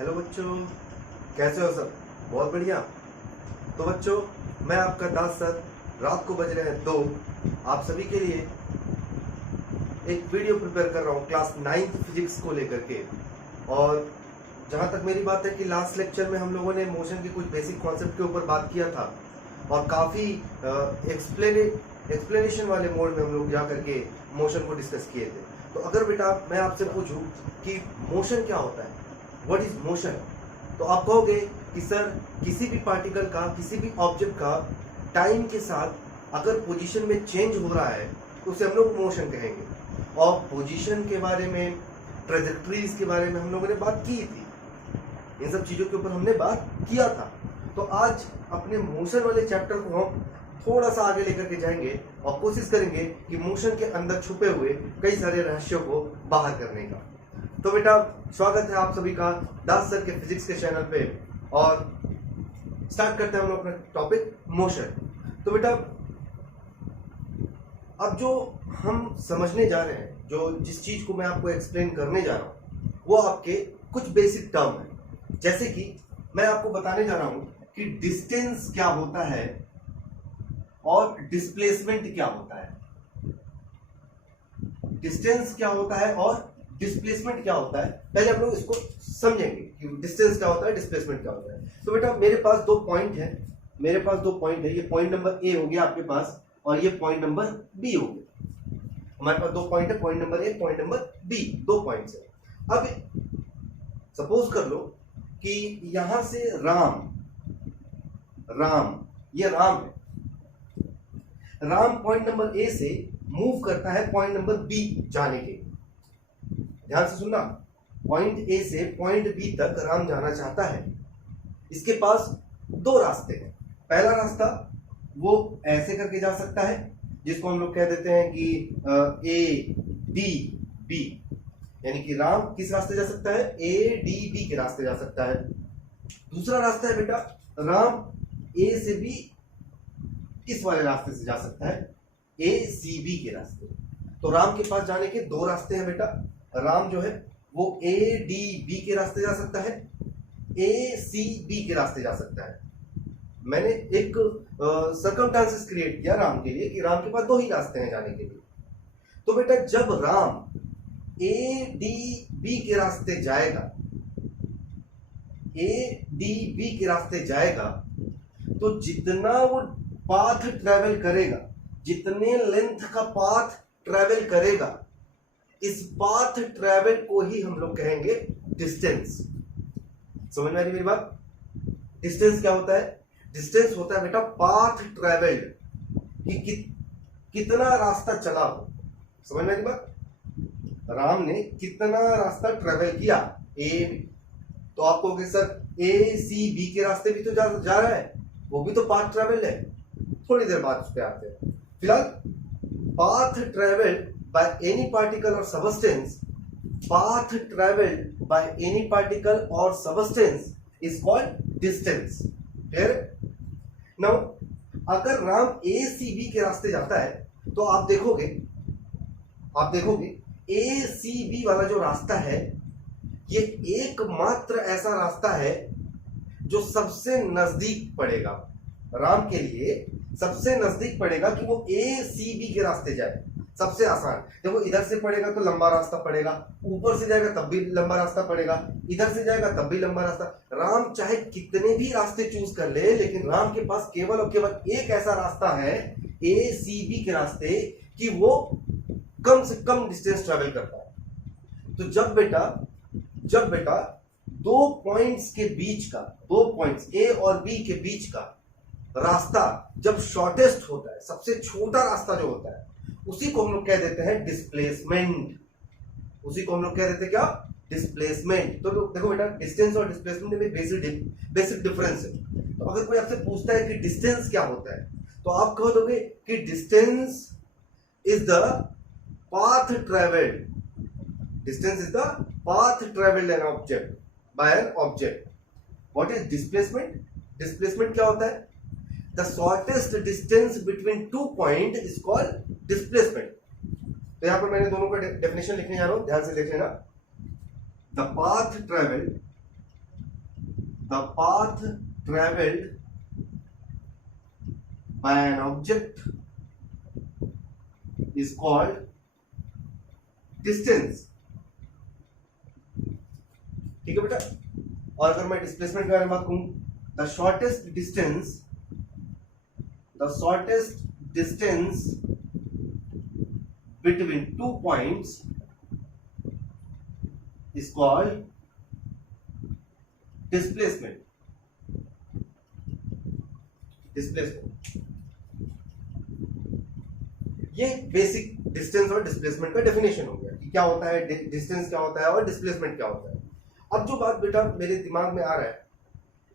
Hello बच्चों, कैसे हो सब? बहुत बढ़िया। तो बच्चों, मैं आपका दास सर, रात को बज रहे हैं 2, आप सभी के लिए एक वीडियो प्रिपेयर कर रहा हूँ क्लास 9th फिजिक्स को लेकर के। और जहाँ तक मेरी बात है कि लास्ट लेक्चर में हम लोगों ने मोशन के कुछ बेसिक कॉन्सेप्ट के ऊपर बात किया था और काफ़ी एक्सप्लेनेशन वाले मोड में हम लोग जा करके मोशन को डिस्कस किए थे। तो अगर बेटा मैं आपसे पूछूं कि मोशन क्या होता है, व्हाट इज मोशन, तो आप कहोगे कि सर किसी भी पार्टिकल का, किसी भी ऑब्जेक्ट का टाइम के साथ अगर पोजीशन में चेंज हो रहा है तो उसे हम लोग मोशन कहेंगे। और पोजीशन के बारे में, ट्रेजेक्टरीज के बारे में हम लोगों ने बात की थी, इन सब चीज़ों के ऊपर हमने बात किया था। तो आज अपने मोशन वाले चैप्टर को हम थोड़ा सा आगे लेकर के जाएंगे और कोशिश करेंगे कि मोशन के अंदर छुपे हुए कई सारे रहस्यों को बाहर करने का। तो बेटा स्वागत है आप सभी का दास सर के फिजिक्स के चैनल पे, और स्टार्ट करते हैं हम लोग अपना टॉपिक मोशन। तो बेटा अब जो हम समझने जा रहे हैं, जो जिस चीज को मैं आपको एक्सप्लेन करने जा रहा हूं, वो आपके कुछ बेसिक टर्म है। जैसे कि मैं आपको बताने जा रहा हूं कि डिस्टेंस क्या होता है और डिस्प्लेसमेंट क्या होता है। डिस्टेंस क्या होता है और डिस्प्लेसमेंट क्या होता है, पहले हम लोग इसको समझेंगे कि डिस्टेंस क्या होता है, डिस्प्लेसमेंट क्या होता है। तो बेटा मेरे पास दो पॉइंट है, ये पॉइंट नंबर ए हो गया आपके पास और ये पॉइंट नंबर बी हो गया। हमारे पास दो पॉइंट है, point number A, point number B, दो पॉइंट्स है। अब सपोज कर लो कि यहां से ये राम है। राम पॉइंट नंबर ए से मूव करता है पॉइंट नंबर बी जाने के। ध्यान से सुनना, पॉइंट ए से पॉइंट बी तक राम जाना चाहता है। इसके पास दो रास्ते हैं। पहला रास्ता वो ऐसे करके जा सकता है, जिसको हम लोग कह देते हैं कि ए डी बी, यानी कि राम किस रास्ते जा सकता है, ए डी बी के रास्ते जा सकता है। दूसरा रास्ता है बेटा, राम ए से बी इस वाले रास्ते से जा सकता है, ए सी बी के रास्ते। तो राम के पास जाने के दो रास्ते हैं बेटा। राम जो है वो ए डी बी के रास्ते जा सकता है, ए सी बी के रास्ते जा सकता है। मैंने एक सर्कमस्टेंसेस क्रिएट किया राम के लिए कि राम के पास दो ही रास्ते हैं जाने के लिए। तो बेटा जब राम ए डी बी के रास्ते जाएगा, ए डी बी के रास्ते जाएगा, तो जितना वो पाथ ट्रेवल करेगा, जितने लेंथ का पाथ ट्रेवल करेगा, इस पाथ ट्रेवल को ही हम लोग कहेंगे डिस्टेंस। समझ में आ रही मेरी बात? डिस्टेंस क्या होता है? डिस्टेंस होता है बेटा पाथ ट्रेवल्ड, कि कितना रास्ता चला हो। समझ में आ रही बात? राम ने कितना रास्ता ट्रेवल किया ए, तो आपको सर ए सी बी के रास्ते भी तो जा रहा है, वो भी तो पाथ ट्रेवल है। थोड़ी देर बाद उस पर आते हैं। फिलहाल path traveled by any particle or substance, path traveled by any particle or substance is called distance. Clear? Now अगर राम ए सी बी के रास्ते जाता है तो आप देखोगे ए सी बी वाला जो रास्ता है, ये एकमात्र ऐसा रास्ता है जो सबसे नजदीक पड़ेगा राम के लिए। सबसे नजदीक पड़ेगा कि वो ए सी बी के रास्ते जाए, सबसे आसान। देखो इधर से पड़ेगा तो लंबा रास्ता पड़ेगा, ऊपर से जाएगा तब भी लंबा रास्ता पड़ेगा, इधर से जाएगा तब भी लंबा रास्ता। राम चाहे कितने भी रास्ते चूज कर ले, लेकिन राम के पास केवल और केवल एक ऐसा रास्ता है ए सी बी के रास्ते, कि वो कम से कम डिस्टेंस ट्रेवल करता है। तो जब बेटा दो पॉइंट्स के बीच का, दो पॉइंट्स ए और बी के बीच का रास्ता जब शॉर्टेस्ट होता है, सबसे छोटा रास्ता जो होता है, उसी को हम लोग कह देते हैं डिस्प्लेसमेंट। उसी को हम लोग कह देते हैं क्या? डिस्प्लेसमेंट। तो देखो बेटा डिस्टेंस और डिस्प्लेसमेंट में बेसिक डिफरेंस है। तो अगर कोई आपसे पूछता है कि डिस्टेंस क्या होता है, तो आप कह दोगे कि distance is the path travelled, distance is the path travelled an object by an object. What is displacement? Displacement क्या होता है? The shortest distance between two point is called displacement. तो यहां पर मैंने दोनों का डेफिनेशन लिखने जा रहा हूं, ध्यान से देख लेना। The path traveled the path travelled by an object is called distance। ठीक है बेटा। और अगर मैं डिस्प्लेसमेंट के बारे में बात करूं, the shortest distance between 2 points is called displacement। ये बेसिक डिस्टेंस और डिस्प्लेसमेंट का डेफिनेशन हो गया कि क्या होता है डिस्टेंस, क्या होता है और डिस्प्लेसमेंट क्या होता है। अब जो बात बेटा मेरे दिमाग में आ रहा है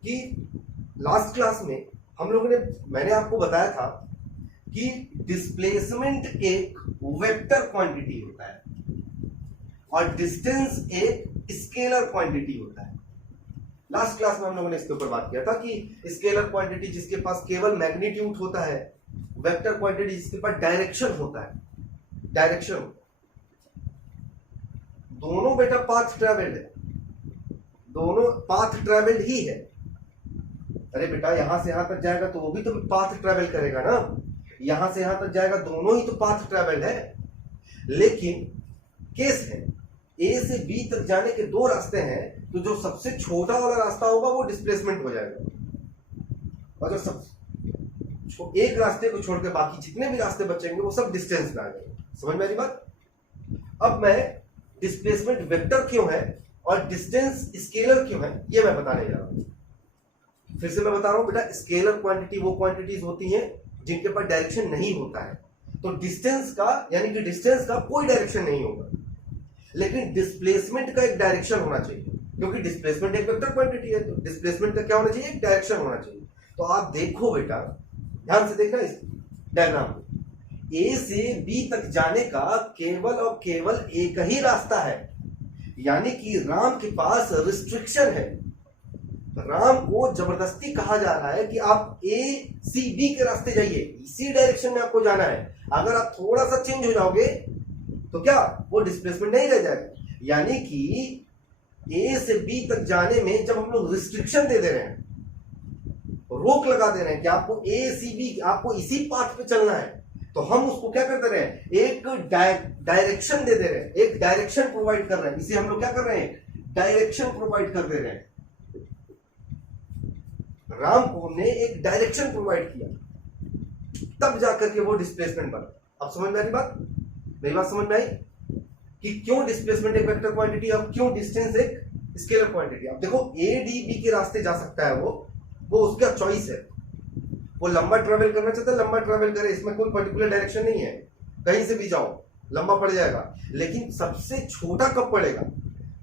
कि लास्ट क्लास में हम लोगों ने, मैंने आपको बताया था कि डिस्प्लेसमेंट एक वेक्टर क्वांटिटी होता है और डिस्टेंस एक स्केलर क्वांटिटी होता है। लास्ट क्लास में हम लोगों ने इसके ऊपर बात किया था कि स्केलर क्वांटिटी जिसके पास केवल मैग्नीट्यूड होता है, वेक्टर क्वांटिटी जिसके पास डायरेक्शन होता है, डायरेक्शन। दोनों बेटा पाथ ट्रैवल्ड है, दोनों पाथ ट्रैवल्ड ही है। अरे बेटा यहां से यहां तक जाएगा तो वो भी तो पाथ ट्रैवल करेगा ना, यहां से यहां तक जाएगा, दोनों ही तो पाथ ट्रैवल है। लेकिन केस है ए से बी तक जाने के दो रास्ते हैं, तो जो सबसे छोटा वाला रास्ता होगा वो डिस्प्लेसमेंट हो जाएगा और जो सब एक रास्ते को छोड़ के बाकी जितने भी रास्ते बचेंगे वो सब डिस्टेंस में आ जाएंगे। समझ में आ रही बात। अब मैं डिस्प्लेसमेंट वेक्टर क्यों है और डिस्टेंस स्केलर क्यों है ये मैं बताने जा रहा हूं। फिर से मैं बता रहा हूं बेटा, स्केलर क्वांटिटी वो क्वांटिटीज होती हैं जिनके पास डायरेक्शन नहीं होता है, तो डिस्टेंस का यानी कि डिस्टेंस का कोई डायरेक्शन नहीं होगा, लेकिन डिस्प्लेसमेंट का एक डायरेक्शन होना चाहिए, क्योंकि डिस्प्लेसमेंट एक वेक्टर क्वांटिटी है, तो डिस्प्लेसमेंट का क्या होना चाहिए, एक डायरेक्शन होना चाहिए। तो आप देखो बेटा, ध्यान से देखना इस डायग्राम को, ए से बी तक जाने का केवल और केवल एक ही रास्ता है, यानी कि राम के पास रिस्ट्रिक्शन है। राम को जबरदस्ती कहा जा रहा है कि आप ए सी बी के रास्ते जाइए, इसी डायरेक्शन में आपको जाना है। अगर आप थोड़ा सा चेंज हो जाओगे तो क्या वो डिस्प्लेसमेंट नहीं रह जाएगा। यानी कि ए से बी तक जाने में जब हम लोग रिस्ट्रिक्शन दे रहे हैं, रोक लगा दे रहे हैं कि आपको ए सी बी आपको इसी पाथ पे चलना है, तो हम उसको क्या कर दे रहे हैं, एक डायरेक्शन दे रहे हैं, एक डायरेक्शन प्रोवाइड कर रहे हैं। इसे हम लोग क्या कर रहे हैं, डायरेक्शन प्रोवाइड कर दे रहे हैं। राम को हमने एक डायरेक्शन प्रोवाइड किया, तब जाकर के वो डिस्प्लेसमेंट बना। अब समझ में आ रही बात, मेरी बात समझ में आई कि क्यों डिस्प्लेसमेंट एक वेक्टर क्वांटिटी और क्यों डिस्टेंस एक स्केलर क्वांटिटी। अब देखो ए डी बी के रास्ते जा सकता है, वो उसका चॉइस है। वो लंबा ट्रेवल करना चाहता है, लंबा ट्रेवल करे, इसमें कोई पर्टिकुलर डायरेक्शन नहीं है, कहीं से भी जाओ लंबा पड़ जाएगा। लेकिन सबसे छोटा कब पड़ेगा,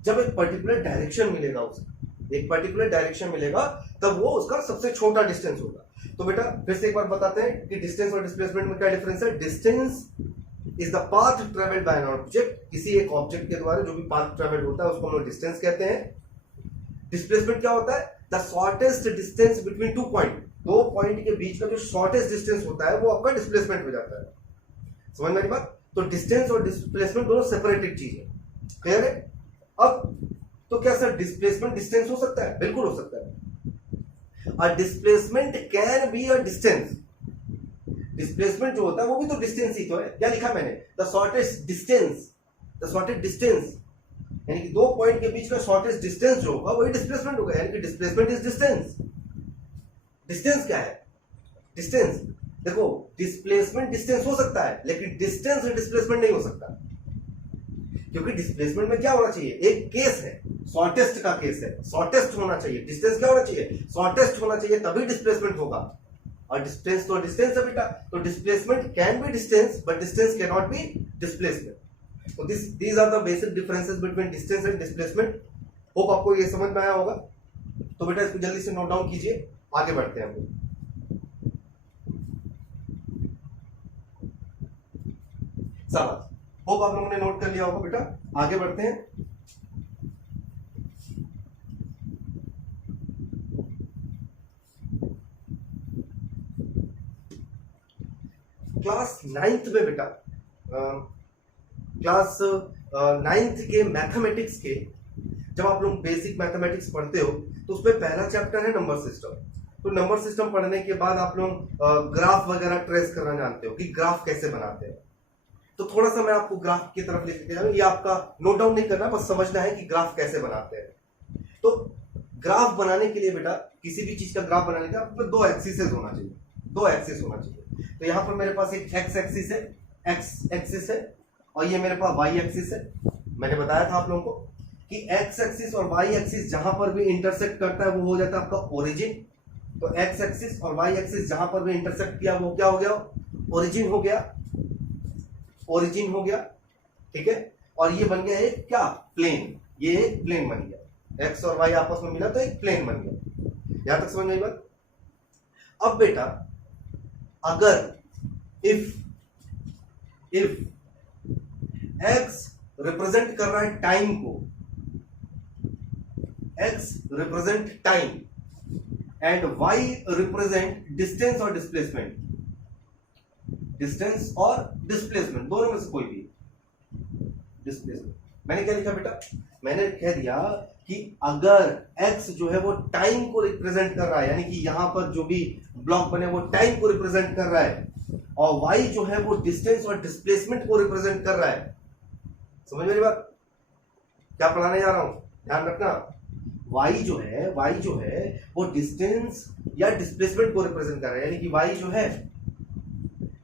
जब एक पर्टिकुलर डायरेक्शन मिलेगा, उसे एक पर्टिकुलर डायरेक्शन मिलेगा, तब वो उसका सबसे छोटा डिस्टेंस होगा। तो बेटा फिर से एक बार बताते हैं कि डिस्टेंस और डिस्प्लेसमेंट में क्या डिफरेंस है। Distance is the path travelled by an object, किसी एक ऑब्जेक्ट के द्वारा जो भी पाथ ट्रेवल्ड होता है उसको हम लोग डिस्टेंस कहते हैं। डिस्प्लेसमेंट क्या होता है, the shortest distance between 2 point, 2 point के बीच का जो शॉर्टेस्ट डिस्टेंस होता है वो आपका डिस्प्लेसमेंट हो जाता है। समझ में आई बात। तो डिस्टेंस और डिस्प्लेसमेंट दोनों सेपरेटेड चीज है, क्लियर है। अब तो क्या सर डिस्प्लेसमेंट डिस्टेंस हो सकता है, बिल्कुल हो सकता है। और displacement can be a distance, displacement जो होता है वो भी तो डिस्टेंस ही तो है। क्या लिखा मैंने, the shortest distance, the shortest distance यानी कि 2 पॉइंट के बीच का शॉर्टेस्ट डिस्टेंस जो होगा वही डिस्प्लेसमेंट होगा, यानी कि डिस्प्लेसमेंट इज डिस्टेंस। डिस्टेंस क्या है, डिस्टेंस देखो, डिस्प्लेसमेंट डिस्टेंस हो सकता है लेकिन डिस्टेंस डिस्प्लेसमेंट नहीं हो सकता, क्योंकि डिस्प्लेसमेंट में क्या होना चाहिए, एक केस है, शॉर्टेस्ट का केस है, शॉर्टेस्ट होना चाहिए। डिस्टेंस क्या होना चाहिए, शॉर्टेस्ट होना चाहिए, तभी डिस्प्लेसमेंट होगा। और डिस्टेंस तो डिस्टेंस है बेटा, तो displacement can be distance but distance can not be displacement. तो these are the basic differences between distance and displacement। Hope आपको ये समझ में आया होगा। तो बेटा इसको जल्दी से नोट डाउन कीजिए, आगे बढ़ते हैं हम लोग। शाबाश, होप आप लोगों ने नोट कर लिया होगा बेटा, आगे बढ़ते हैं। क्लास 9th में बेटा, क्लास 9th के मैथमेटिक्स के जब आप लोग बेसिक मैथमेटिक्स पढ़ते हो तो उसमें पहला चैप्टर है नंबर सिस्टम। तो नंबर सिस्टम पढ़ने के बाद आप लोग ग्राफ वगैरह ट्रेस करना जानते हो कि ग्राफ कैसे बनाते हैं। तो थोड़ा सा मैं आपको ग्राफ की तरफ लेके जाऊँ, ये आपका नोट डाउन नहीं करना, बस समझना है कि ग्राफ कैसे बनाते हैं। तो ग्राफ बनाने के लिए बेटा, किसी भी चीज का ग्राफ बनाने के लिए दो एक्सिस होना चाहिए, दो एक्सिस होना चाहिए। तो यहाँ पर मेरे पास एक एक्स एक्सिस है, एक्स एक्सिस है, और ये मेरे पास वाई एक्सिस है। मैंने बताया था आप लोगों को कि एक्स एक्सिस और वाई एक्सिस जहां पर भी इंटरसेक्ट करता है वो हो जाता है आपका ओरिजिन। तो एक्स एक्सिस और वाई एक्सिस जहां पर भी इंटरसेक्ट किया वो क्या हो गया, ओरिजिन हो गया, ओरिजिन हो गया, ठीक है। और ये बन गया एक क्या, प्लेन, ये एक प्लेन बन गया, एक्स और वाई आपस में मिला तो एक प्लेन बन गया। यहां तक समझ में आई बात। अब बेटा अगर इफ x रिप्रेजेंट कर रहा है टाइम को, x represent time and y represent distance और डिस्प्लेसमेंट, डिस्टेंस और डिस्प्लेसमेंट दोनों में से कोई भी डिस्प्लेसमेंट। मैंने क्या लिखा बेटा, मैंने कह दिया कि अगर x जो है वो टाइम को रिप्रेजेंट कर रहा है, यानी कि यहां पर जो भी ब्लॉक बने वो टाइम को रिप्रेजेंट कर रहा है, और y जो है वो डिस्टेंस और डिस्प्लेसमेंट को रिप्रेजेंट कर रहा है। समझ मेरी बात, क्या पढ़ाने जा रहा हूं, ध्यान रखना। y जो है वो डिस्टेंस या डिस्प्लेसमेंट को रिप्रेजेंट कर रहा है, यानी कि y जो है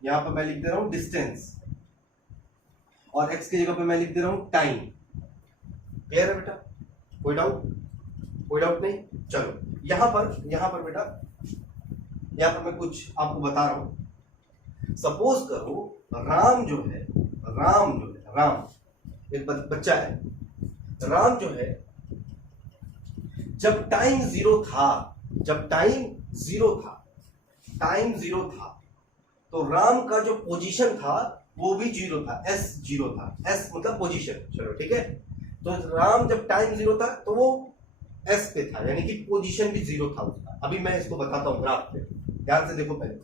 यहां पर मैं लिख दे रहा हूं डिस्टेंस, और x की जगह पे मैं लिख दे रहा हूं टाइम। क्लियर है बेटा, कोई डाउट नहीं। चलो यहां पर बेटा, यहां पर मैं कुछ आपको बता रहा हूं। सपोज करो राम एक बच्चा है, राम जो है जब टाइम जीरो था तो राम का जो पोजीशन था वो भी जीरो था, एस जीरो था, एस मतलब पोजीशन। चलो ठीक है, तो राम जब टाइम जीरो था तो वो एस पे था, यानी कि पोजीशन भी जीरो था उसका। अभी मैं इसको बताता हूं ग्राफ पे, ध्यान से देखो। पहले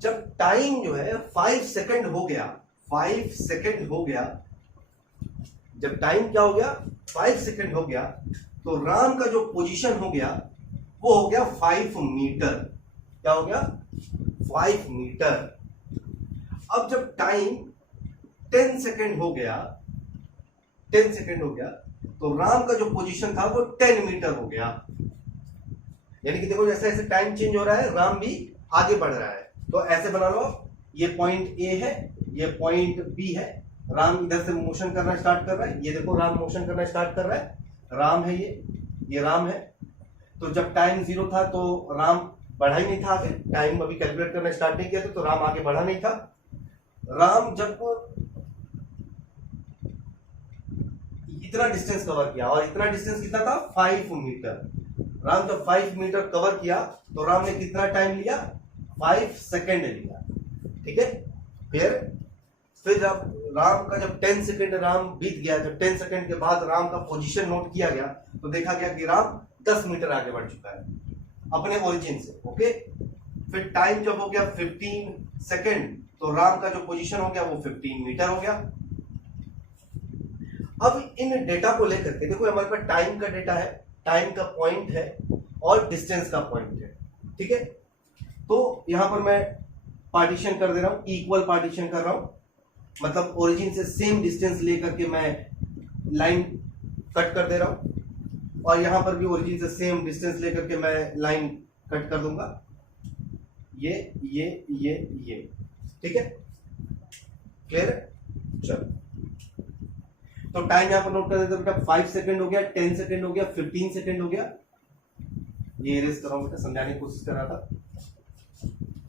जब टाइम जो है 5 सेकंड हो गया, जब टाइम क्या हो गया 5 सेकंड हो गया, तो राम का जो पोजीशन हो गया वो हो गया 5 मीटर। क्या हो गया, 5 मीटर। अब जब टाइम 10 सेकंड हो गया, तो राम का जो पोजीशन था वो 10 मीटर हो गया। यानी कि देखो जैसे जैसे टाइम चेंज हो रहा है राम भी आगे बढ़ रहा है। तो ऐसे बना लो, ये पॉइंट ए है, ये पॉइंट बी है, राम इधर से मोशन करना स्टार्ट कर रहा है, ये देखो राम मोशन करना स्टार्ट कर रहा है, राम है ये राम है। तो जब टाइम जीरो था तो राम बढ़ा ही नहीं था आगे, टाइम अभी कैलकुलेट करना स्टार्ट नहीं किया था, तो राम आगे बढ़ा नहीं था। राम जब इतना डिस्टेंस कवर किया, और इतना डिस्टेंस कितना था 5 मीटर, राम जब 5 मीटर कवर किया तो राम ने कितना टाइम लिया, 5 सेकेंड लिया। ठीक है, फिर जब राम का जब 10 सेकेंड राम बीत गया, जब 10 सेकेंड के बाद राम का पोजीशन नोट किया गया तो देखा गया कि राम 10 मीटर आगे बढ़ चुका है अपने ओरिजिन से। ओके, फिर टाइम जब हो गया 15 सेकेंड तो राम का जो पोजीशन हो गया वो 15 मीटर हो गया। अब इन डेटा को लेकर के देखो, हमारे पास टाइम का डेटा है, टाइम का पॉइंट है और डिस्टेंस का पॉइंट है। ठीक है, तो यहां पर मैं पार्टीशन कर दे रहा हूं, इक्वल पार्टीशन कर रहा हूं, मतलब ओरिजिन से सेम डिस्टेंस लेकर के मैं लाइन कट कर दे रहा हूं, और यहां पर भी ओरिजिन से सेम डिस्टेंस लेकर के मैं लाइन कट कर दूंगा, ये। ठीक है, क्लियर है। चलो, तो टाइम यहां पर नोट कर देते बेटा, 5 सेकंड हो गया, 10 सेकंड हो गया, 15 सेकंड हो गया। ये इरेज कर रहा हूं बेटा, समझाने की कोशिश कर रहा था।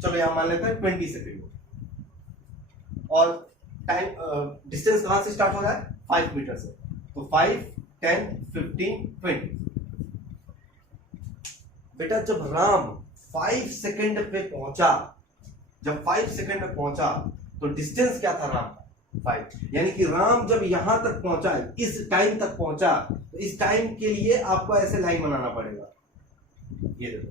चलो यहां मान लेते हैं 20 सेकंड हो, और टाइम डिस्टेंस कहां से स्टार्ट हो रहा है, 5 मीटर से, तो 5 10 15 20। बेटा जब राम 5 सेकंड पे पहुंचा, जब 5 सेकंड पे पहुंचा तो डिस्टेंस क्या था राम का, 5, यानी कि राम जब यहां तक पहुंचा, इस टाइम तक पहुंचा, तो इस टाइम के लिए आपको ऐसे लाइन बनाना पड़ेगा। ये देखो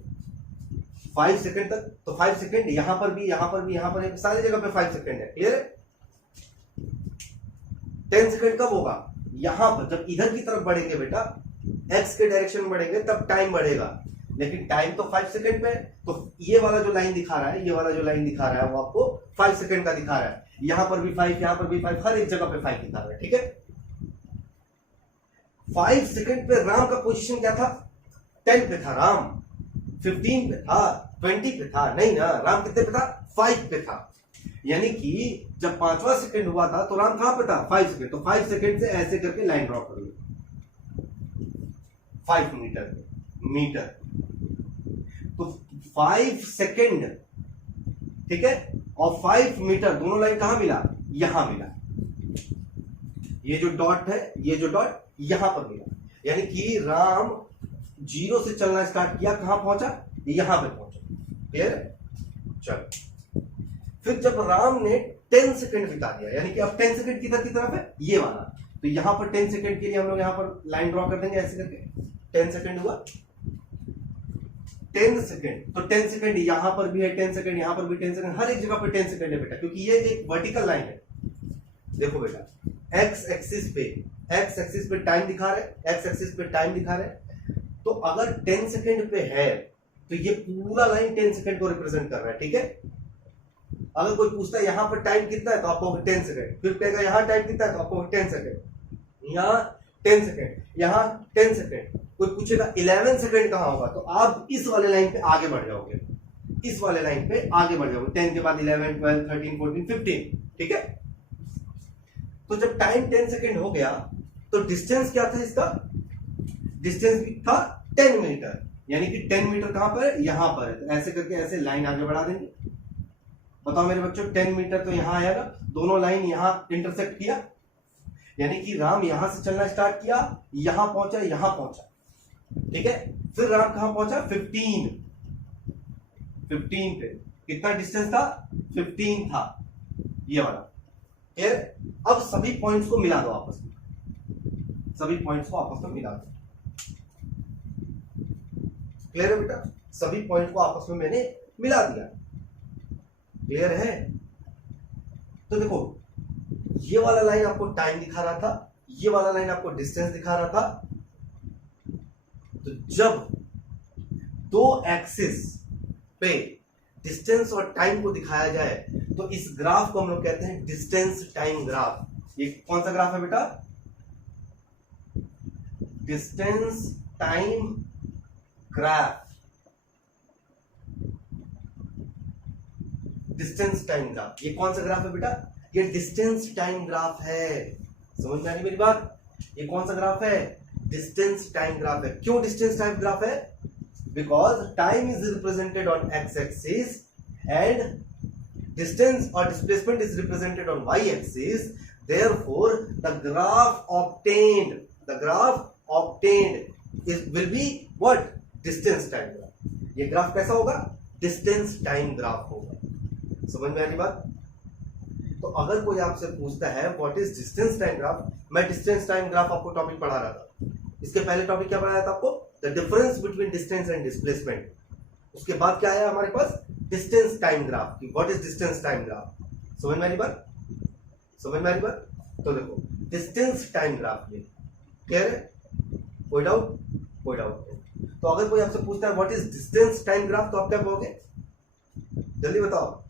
5 सेकंड तक, तो 5 सेकंड यहां पर भी, यहां पर भी, यहां पर, सारी जगह पे 5 सेकंड है। क्लियर है। 10 सेकंड कब होगा, यहां पर जब इधर की तरफ बढ़ेंगे बेटा, एक्स के डायरेक्शन में बढ़ेंगे, तब टाइम बढ़ेगा, लेकिन टाइम तो 5 सेकंड पे है। तो ये वाला जो लाइन दिखा रहा है, ये वाला जो लाइन दिखा रहा है वो आपको 5 सेकंड का दिखा रहा है। यहां पर भी 5, यहां पर भी 5, हर एक जगह पे 5 दिखा रहा है, ठीक है। 5 सेकंड पे राम का पोजीशन क्या था? 10 पे था राम, 15 पे था, 20 पे था, नहीं ना, राम कितने पे था? 5 पे था। यानी कि जब 5वां सेकंड हुआ था तो राम कहां पे था? 5 सेकंड। तो 5 सेकंड से ऐसे करके लाइन ड्रॉ कर लो, 5 मीटर। तो 5 सेकंड, ठीक है, और 5 मीटर दोनों लाइन कहां मिला? यहां मिला। ये जो डॉट है, ये जो डॉट यहां पर मिला, यानी कि राम 0 से चलना स्टार्ट किया, कहां पहुंचा? यहां पे पहुंचा। क्लियर? चलो, फिर जब राम ने 10 सेकंड बिता दिया, यानी कि अब 10 सेकंड किधर की तरफ है? ये वाला। तो यहां पर 10 सेकंड के लिए हम लोग यहां पर लाइन ड्रॉ कर देंगे ऐसे करके। 10 सेकंड हुआ, 10 सेकंड, तो 10 सेकंड यहां पर भी है, 10 सेकंड यहां पर भी, 10 सेकंड हर एक जगह पर 10 सेकंड है बेटा, क्योंकि ये एक वर्टिकल लाइन है। देखो बेटा, एक्स एक्सिस पे टाइम दिखा रहे, एक्स एक्सिस पे टाइम दिखा रहे। तो अगर 10 सेकंड पे है तो ये पूरा लाइन 10 सेकंड को रिप्रेजेंट कर रहा है, ठीक है। अगर कोई पूछता है यहां पर टाइम कितना है तो आपको 10 सेकंड, फिर कहेगा यहां टाइम कितना है तो आपको 10 सेकंड, यहां 10 सेकंड, यहां 10 सेकंड। कोई पूछेगा 11 सेकंड कहां होगा, तो आप इस वाले लाइन पे आगे बढ़ जाओगे, इस वाले लाइन पे आगे बढ़ जाओगे। 10 के बाद 11, 12, 13, 14, 15, ठीक है। तो जब टाइम 10 सेकंड हो गया तो डिस्टेंस क्या था इसका? डिस्टेंस भी था 10 मीटर, यानी कि 10 मीटर कहां पर है? यहां पर है। तो ऐसे करके ऐसे लाइन आगे बढ़ा देंगे। बताओ मेरे बच्चों, 10 मीटर तो यहां आया ना, दोनों लाइन यहां इंटरसेक्ट किया, यानी कि राम यहां से चलना स्टार्ट किया, यहां पहुंचा, यहां पहुंचा, ठीक है। फिर राम कहां पहुंचा? 15 पे। कितना डिस्टेंस था? 15 था, ये वाला। अब सभी पॉइंट्स को मिला दो आपस में, सभी पॉइंट्स को आपस में मिला दो। क्लियर है बेटा? सभी पॉइंट को आपस में मैंने मिला दिया। क्लियर है? तो देखो, ये वाला लाइन आपको टाइम दिखा रहा था, ये वाला लाइन आपको डिस्टेंस दिखा रहा था। तो जब दो एक्सिस पे डिस्टेंस और टाइम को दिखाया जाए तो इस ग्राफ को हम लोग कहते हैं डिस्टेंस टाइम ग्राफ। ये कौन सा ग्राफ है बेटा? Distance time graph. Distance time graph, ये कौन सा ग्राफ है बेटा? ये डिस्टेंस टाइम ग्राफ है। समझ में आ रही मेरी बात? ये कौन सा ग्राफ है? डिस्टेंस टाइम ग्राफ है। क्यों डिस्टेंस टाइम ग्राफ है? Because time is represented on x-axis and distance or displacement is represented on y-axis. Therefore, the graph obtained will be what? Distance time graph. ये graph कैसा होगा? Distance time graph होगा। समझ में आ रही बात? तो अगर कोई आपसे पूछता है what is distance time graph, मैं डिस्टेंस टाइम ग्राफ आपको टॉपिक पढ़ा रहा था। इसके पहले टॉपिक क्या पढ़ाया था आपको? The difference between distance and displacement. उसके बाद क्या आया हमारे पास? Distance time graph. What is distance time graph? समझ में आ रही बात? समझ में आ रही बात? तो देखो, डिस्टेंस टाइम ग्राफ ये क्लियर है? कोई डाउट? कोई डाउट नहीं। तो अगर कोई आपसे पूछता है what is distance time graph, तो आप क्या कहोगे? जल्दी बताओ।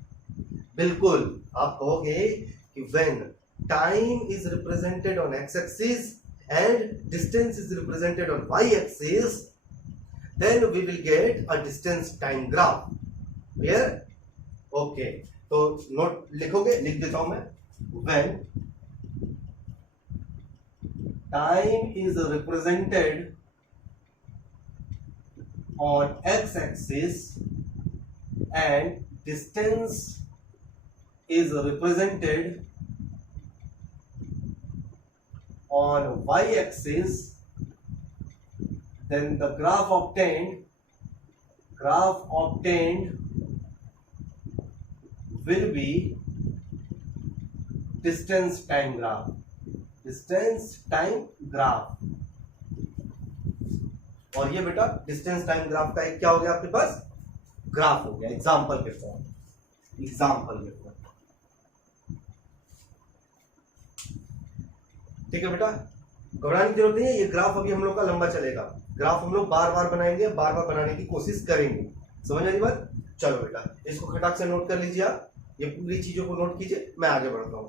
बिल्कुल, आप कहोगे कि when time is represented on x axis and distance is represented on y-axis, then we will get a distance time graph. Clear? Okay. तो नोट लिखोगे? लिख देता हूं मैं। When time is represented on x-axis and distance is represented on y-axis, then the graph obtained will be distance time graph. Distance time graph। और ये बेटा distance time graph का एक क्या हो गया आपके पास? ग्राफ हो गया, एग्जाम्पल के फॉर्म। ठीक है बेटा? घबराने की जरूरत नहीं है, ये ग्राफ अभी हम लोग का लंबा चलेगा, ग्राफ हम लोग बार बार बनाएंगे, बार बार बनाने की कोशिश करेंगे। समझ आ रही बात? चलो बेटा इसको खटाक से नोट कर लीजिए, आप ये पूरी चीजों को नोट कीजिए, मैं आगे बढ़ता हूं।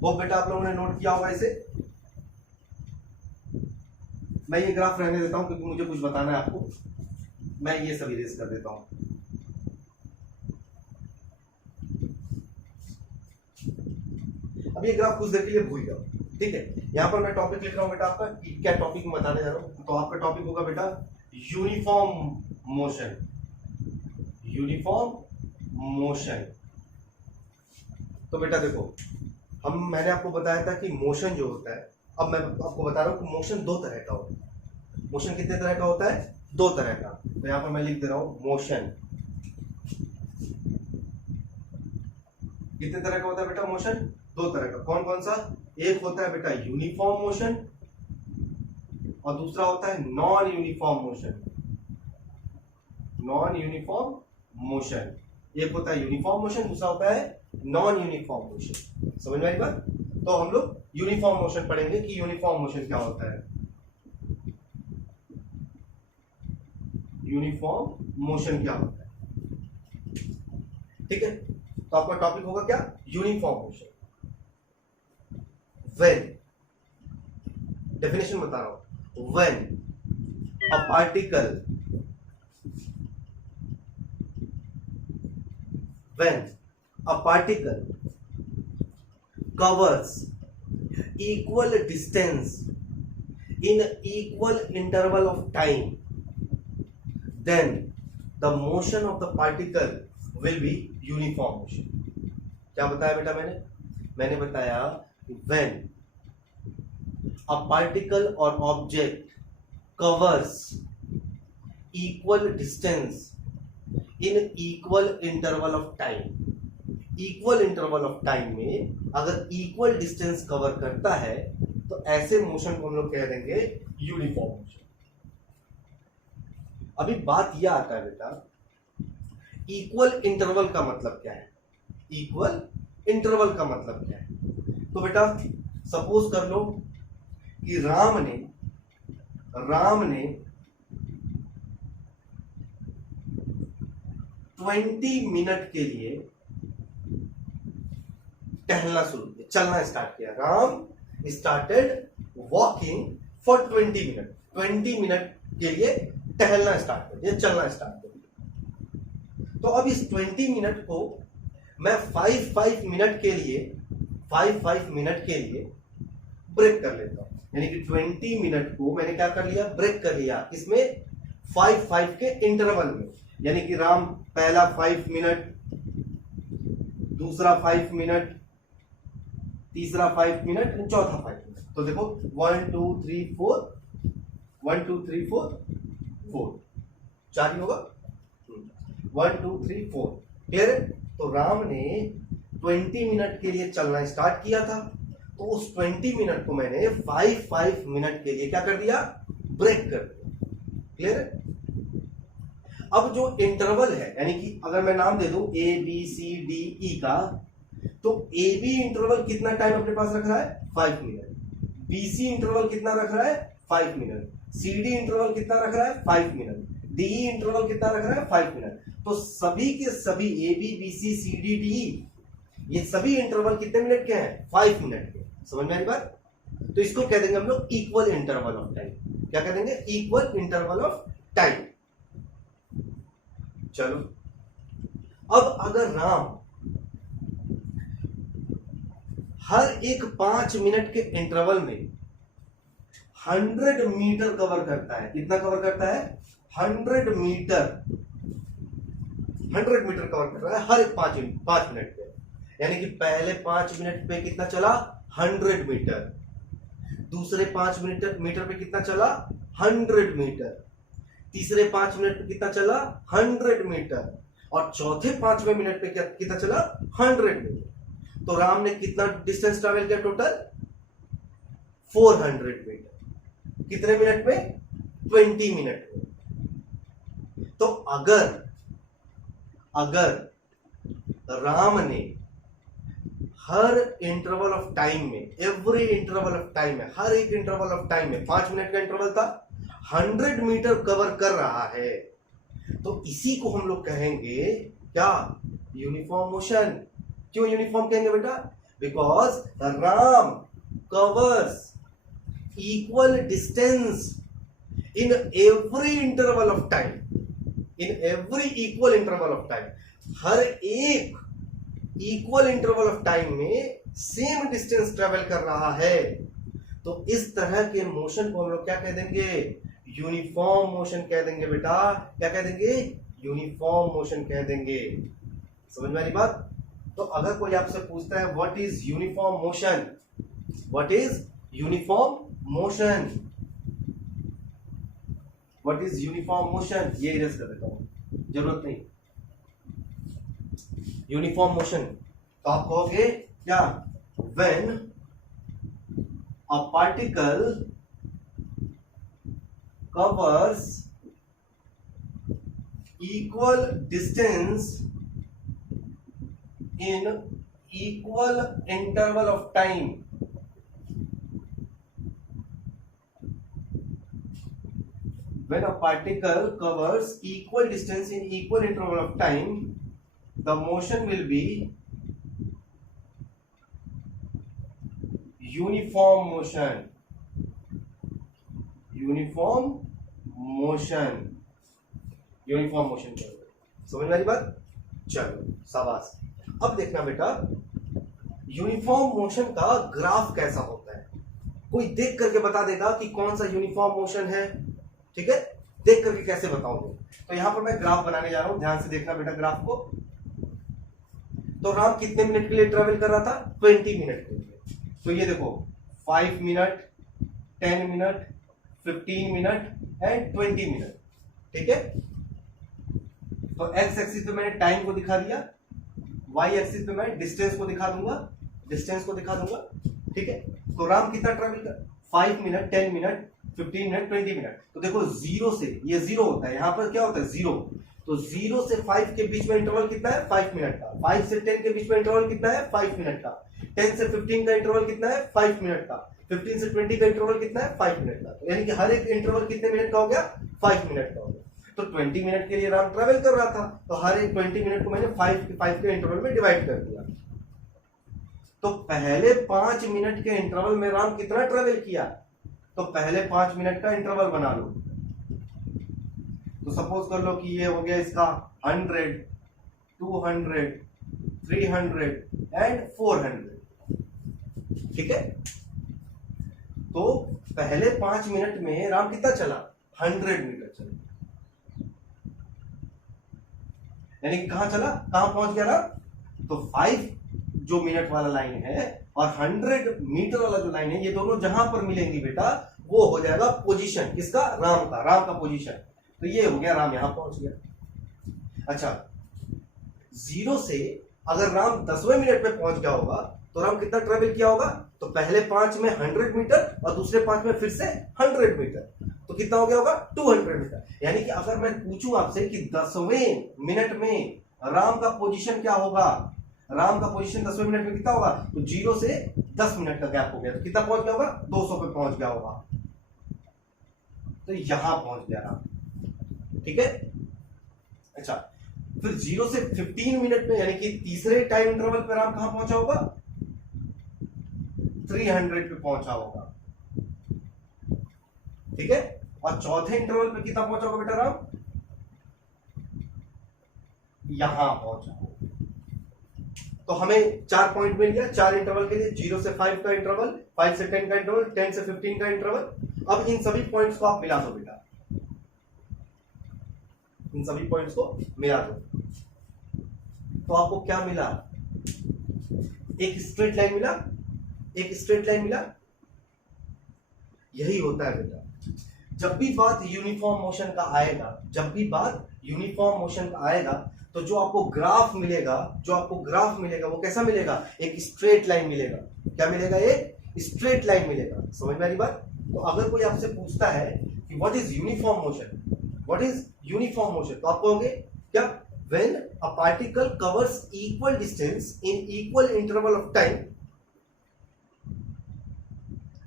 वो बेटा आप लोगों ने नोट किया होगा इसे। मैं ये ग्राफ रहने देता हूं क्योंकि मुझे कुछ बताना है आपको, मैं ये सब इरेज कर देता हूं। अब ये ग्राफ कुछ देर के लिए भूल जाओ, ठीक है। यहां पर मैं टॉपिक लिख रहा हूं बेटा आपका, क्या टॉपिक में बताने जा रहा हूं। तो आपका टॉपिक होगा बेटा यूनिफॉर्म मोशन, यूनिफॉर्म मोशन। तो बेटा देखो, मैंने आपको बताया था कि मोशन जो होता है, अब मैं आपको बता रहा हूं कि मोशन दो तरह का होता है। मोशन कितने तरह का होता है? दो तरह का। तो यहां पर मैं लिख दे रहा हूं मोशन कितने तरह का होता है बेटा? मोशन दो तरह का। कौन कौन सा? एक होता है बेटा यूनिफॉर्म मोशन और दूसरा होता है non uniform motion. Non uniform motion, एक होता है यूनिफॉर्म मोशन, दूसरा होता है नॉन यूनिफॉर्म मोशन। समझ में आई बात? तो हम लोग यूनिफॉर्म मोशन पढ़ेंगे कि यूनिफॉर्म मोशन क्या होता है। यूनिफॉर्म मोशन क्या होता है, ठीक है। तो आपका टॉपिक होगा क्या? Uniform motion. व्हेन, डेफिनेशन बता रहा हूं, when a particle, when a particle covers equal distance in equal interval of time, then the motion of the particle will be uniform motion. क्या बताया बेटा मैंने बताया when a particle or object covers equal distance in equal interval of time. Equal interval of time में अगर equal distance cover करता है तो ऐसे मोशन को हम लोग कह देंगे यूनिफॉर्म मोशन। अभी बात यह आता है बेटा, इक्वल इंटरवल का मतलब क्या है? इक्वल इंटरवल का मतलब क्या है? तो बेटा सपोज कर लो कि राम ने 20 मिनट के लिए टहलना शुरू किया, चलना स्टार्ट किया। Ram started walking for 20 minute. 20 minute के लिए टहलना स्टार्ट कर दिया, चलना स्टार्ट कर दिया। तो अब इस 20 मिनट को मैं 5 मिनट के लिए ब्रेक कर लेता हूं। यानी कि 20 मिनट को मैंने क्या कर लिया? ब्रेक कर लिया। इसमें 5 के इंटरवल में, यानी कि राम पहला 5 मिनट, दूसरा 5 मिनट, तीसरा 5 मिनट, चौथा 5 मिनट। तो देखो 1 2 3 4, 1 2 3 4 4, 4 ही होगा। 1 2 3 4, क्लियर है? तो राम ने 20 मिनट के लिए चलना स्टार्ट किया था, तो उस 20 मिनट को मैंने 5 मिनट के लिए क्या कर दिया? ब्रेक कर दिया। क्लियर है? अब जो इंटरवल है, यानी कि अगर मैं नाम दे दूं A B C D E का, तो ए बी इंटरवल कितना टाइम अपने पास रख रहा है? 5 मिनट। बी सी इंटरवल कितना रख रहा है? 5 मिनट। सी डी इंटरवल कितना रख रहा है? 5 मिनट। डी ई इंटरवल कितना रख रहा है? 5 मिनट। तो सभी के सभी A B B C C D D E, ये सभी इंटरवल कितने मिनट के हैं? 5 मिनट के। समझ में आई बात? तो इसको कह देंगे हम लोग इक्वल इंटरवल ऑफ टाइम। क्या कह देंगे? Equal interval of time. चलो, अब अगर राम हर एक 5 मिनट के इंटरवल में 100 मीटर कवर करता है, कितना कवर करता है? 100 मीटर। 100 मीटर कवर कर रहा है हर एक 5 मिनट पे। यानी कि पहले 5 मिनट पे कितना चला? 100 मीटर। दूसरे 5 मीटर पे कितना चला? 100 मीटर। तीसरे 5 मिनट पे कितना चला? 100 मीटर। और चौथे 5वें मिनट पे कितना चला? 100 मीटर। तो राम ने कितना डिस्टेंस ट्रैवल किया टोटल? 400 मीटर। कितने मिनट में? 20 मिनट में। तो अगर राम ने हर इंटरवल ऑफ टाइम में, एवरी इंटरवल ऑफ टाइम में, हर एक इंटरवल ऑफ टाइम में 5 मिनट का इंटरवल था, 100 मीटर कवर कर रहा है, तो इसी को हम लोग कहेंगे क्या? Uniform motion. क्यों यूनिफॉर्म कहेंगे बेटा? Because Ram covers equal distance in every interval of time, in every equal interval of time, हर एक इक्वल इंटरवल ऑफ टाइम में सेम डिस्टेंस ट्रेवल कर रहा है, तो इस तरह के मोशन को हम लोग क्या कह देंगे? यूनिफॉर्म मोशन कह देंगे बेटा। क्या कह देंगे? यूनिफॉर्म मोशन कह देंगे। समझ में आ रही बात? तो अगर कोई आपसे पूछता है what is uniform motion, what is uniform motion, what is uniform motion, ये इरेज कर देता हूं, जरूरत नहीं। यूनिफॉर्म मोशन तो आप कहोगे क्या? When a particle covers equal distance in equal interval of time, when a particle covers equal distance in equal interval of time, the motion will be uniform motion, uniform motion, uniform motion. समझ में आ रही बात? चलो शाबाश। अब देखना बेटा, uniform motion का ग्राफ कैसा होता है। कोई देख करके बता देगा कि कौन सा यूनिफॉर्म मोशन है, ठीक है? देख करके कैसे बताऊंगा? तो यहां पर मैं ग्राफ बनाने जा रहा हूं, ध्यान से देखना बेटा ग्राफ को। तो राम कितने मिनट के लिए ट्रेवल कर रहा था? 20 मिनट के लिए। तो ये देखो 5 minute, 10 minute, 15 minute and 20 minute, ठीक है? तो एक्स एक्सिस पे मैंने टाइम को दिखा दिया, वाई एक्सिस पे मैं डिस्टेंस को दिखा दूंगा, डिस्टेंस को दिखा दूंगा, ठीक है? तो राम कितना ट्रेवल कर? 5 मिनट, 10 मिनट, 15 मिनट, 20 मिनट। तो देखो जीरो से, ये जीरो होता है, यहां पर क्या होता है? जीरो। तो 0 से 5 के बीच में इंटरवल कितना है? 5 मिनट का। 5 से 10 के बीच में इंटरवल कितना है? 5 मिनट का। 10 से 15 का इंटरवल कितना है? 5 मिनट का। 15 से 20 का इंटरवल कितना है? 5 मिनट का। तो यानी कि हर एक इंटरवल कितने मिनट का हो गया? 5 मिनट का हो गया। तो 20 मिनट के लिए राम ट्रेवल कर रहा था, तो हर एक 20 मिनट को मैंने 5 के इंटरवल में डिवाइड कर दिया। तो पहले 5 मिनट के इंटरवल में राम कितना ट्रेवल किया? तो पहले 5 मिनट का इंटरवल बना लो। तो सपोज कर लो कि ये हो गया इसका 100, 200, 300 एंड 400, ठीक है? तो पहले 5 मिनट में राम कितना चला? 100 मीटर चला। यानी कहां चला? कहां पहुंच गया राम? तो 5 जो मिनट वाला लाइन है और 100 मीटर वाला जो लाइन है, ये दोनों जहां पर मिलेंगी बेटा, वो हो जाएगा पोजीशन किसका? राम का, राम का पोजीशन। तो ये हो गया, राम यहां पहुंच गया। अच्छा, 0 से अगर राम 10वें मिनट पे पहुंच गया होगा तो राम कितना ट्रेवल किया होगा? तो पहले 5 में 100 मीटर और दूसरे 5 में फिर से 100 मीटर, तो कितना हो गया होगा? 200 मीटर। यानी कि अगर मैं पूछूं आपसे कि 10वें मिनट में राम का पोजीशन क्या होगा, राम का पोजीशन 10वें मिनट में कितना होगा? तो 0 से 10 मिनट का गैप हो गया, तो कितना पहुंच गया होगा? 200 पे पहुंच गया होगा। तो यहां पहुंच गया राम, ठीक है? अच्छा, फिर 0 से 15 मिनट में यानी कि तीसरे टाइम इंटरवल पे राम कहां पहुंचा होगा? 300 पे पहुंचा होगा, ठीक है? और चौथे इंटरवल पे कितना पहुंचा होगा बेटा राम? यहां पहुंचा होगा। तो हमें 4 पॉइंट मिल गया 4 इंटरवल के लिए। 0 से 5 का इंटरवल, 5 से 10 का इंटरवल, 10 से 15 का इंटरवल। अब इन सभी पॉइंट्स को आप मिला दो बेटा, इन सभी पॉइंट्स को मिला दो, तो आपको क्या मिला? एक स्ट्रेट लाइन मिला, एक स्ट्रेट लाइन मिला। यही होता है बेटा, जब भी बात यूनिफॉर्म मोशन का आएगा, जब भी बात यूनिफॉर्म मोशन का आएगा, तो जो आपको ग्राफ मिलेगा, जो आपको ग्राफ मिलेगा वो कैसा मिलेगा? एक स्ट्रेट लाइन मिलेगा। क्या मिलेगा? एक स्ट्रेट लाइन मिलेगा। समझ में आ रही बात? तो अगर कोई आपसे पूछता है कि what is uniform motion, what is uniform motion, तो आप कहोगे क्या? when a particle covers equal distance in equal interval of time,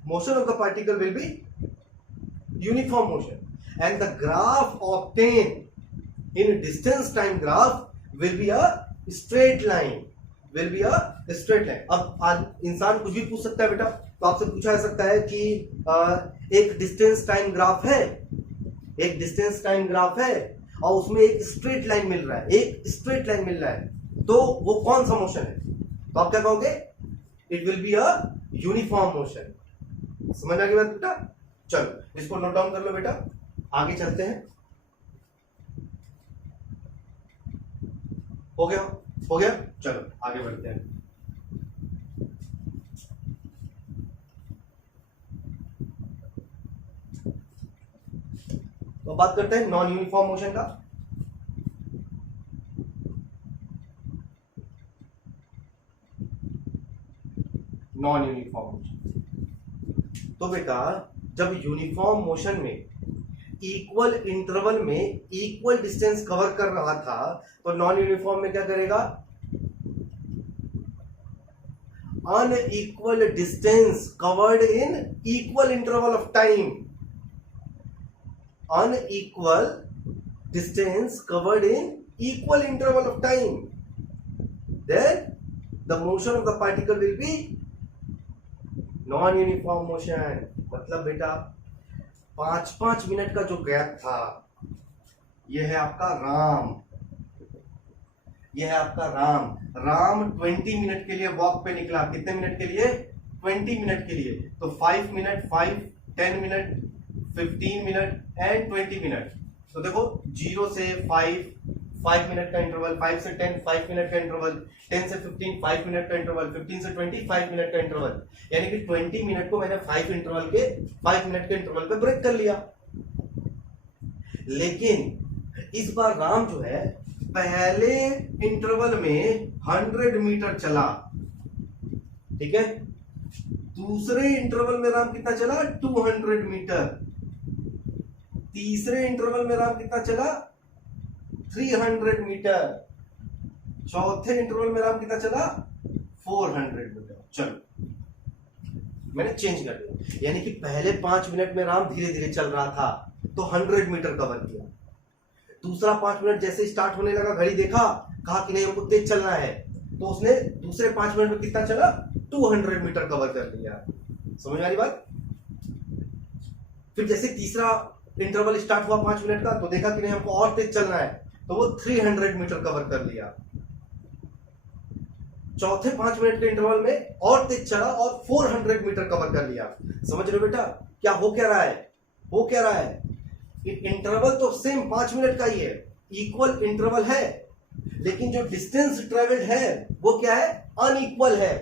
motion of the particle will be uniform motion, and the graph obtained in distance time graph will be a straight line, will be a straight line. अब इंसान कुछ भी पूछ सकता है बेटा, तो आपसे पूछा जा सकता है कि एक डिस्टेंस टाइम ग्राफ है, एक डिस्टेंस टाइम ग्राफ है और उसमें एक स्ट्रेट लाइन मिल रहा है, एक स्ट्रेट लाइन मिल रहा है, तो वो कौन सा मोशन है? तो आप क्या कहोगे? It will be a uniform motion. समझ आ गई बात बेटा? चलो इसको नोट डाउन कर लो बेटा, आगे चलते हैं। हो गया? हो गया? चलो आगे बढ़ते हैं। तो बात करते हैं नॉन यूनिफॉर्म मोशन का। नॉन यूनिफॉर्म मोशन, तो बेटा जब यूनिफॉर्म मोशन में इक्वल इंटरवल में इक्वल डिस्टेंस कवर कर रहा था, तो नॉन यूनिफॉर्म में क्या करेगा? Unequal distance covered in equal interval of time, unequal distance covered in equal interval of time, then the motion of the particle will be non-uniform motion। मतलब बेटा 5-5 minute का जो गैप था, यह है आपका राम, यह है आपका राम। राम 20 मिनट के लिए वॉक पे निकला। कितने मिनट के लिए? 20 मिनट के लिए। तो 5 minute, 10 minute, 15 minute and 20 minute. तो देखो 0 से 5 मिनट का इंटरवल, 5 से 10 5 मिनट का इंटरवल, 10 से 15 5 मिनट का इंटरवल, 15 से 20 5 मिनट का इंटरवल, यानी कि 20 मिनट को मैंने 5 मिनट के इंटरवल पे ब्रेक कर लिया। लेकिन इस बार राम जो है पहले इंटरवल में 100 मीटर चला, ठीक है। दूसरे इंटरवल में राम कितना चला? 200 मीटर। तीसरे इंटरवल में राम कितना चला? 300 मीटर। चौथे इंटरवल में राम कितना चला? 400 मीटर। चलो मैंने चेंज कर दिया, यानी कि पहले 5 मिनट में राम धीरे धीरे चल रहा था तो 100 मीटर कवर किया। दूसरा 5 मिनट जैसे स्टार्ट होने लगा, घड़ी देखा, कहा कि नहीं हमको तेज चलना है, तो उसने दूसरे 5 मिनट में कितना चला? 200 मीटर कवर कर लिया। समझ आ रही बात? फिर जैसे तीसरा इंटरवल स्टार्ट हुआ 5 मिनट का, तो देखा कि नहीं हमको और तेज चलना है, तो वो 300 मीटर कवर कर लिया। चौथे 5 मिनट के इंटरवल में और तेज चला और 400 मीटर कवर कर लिया। समझ रहे हो बेटा क्या हो क्या रहा है? हो क्या रहा है? इंटरवल तो सेम 5 मिनट का ही है, इक्वल इंटरवल है, लेकिन जो डिस्टेंस ट्रेवल्ड है वो क्या है? अनइक्वल है।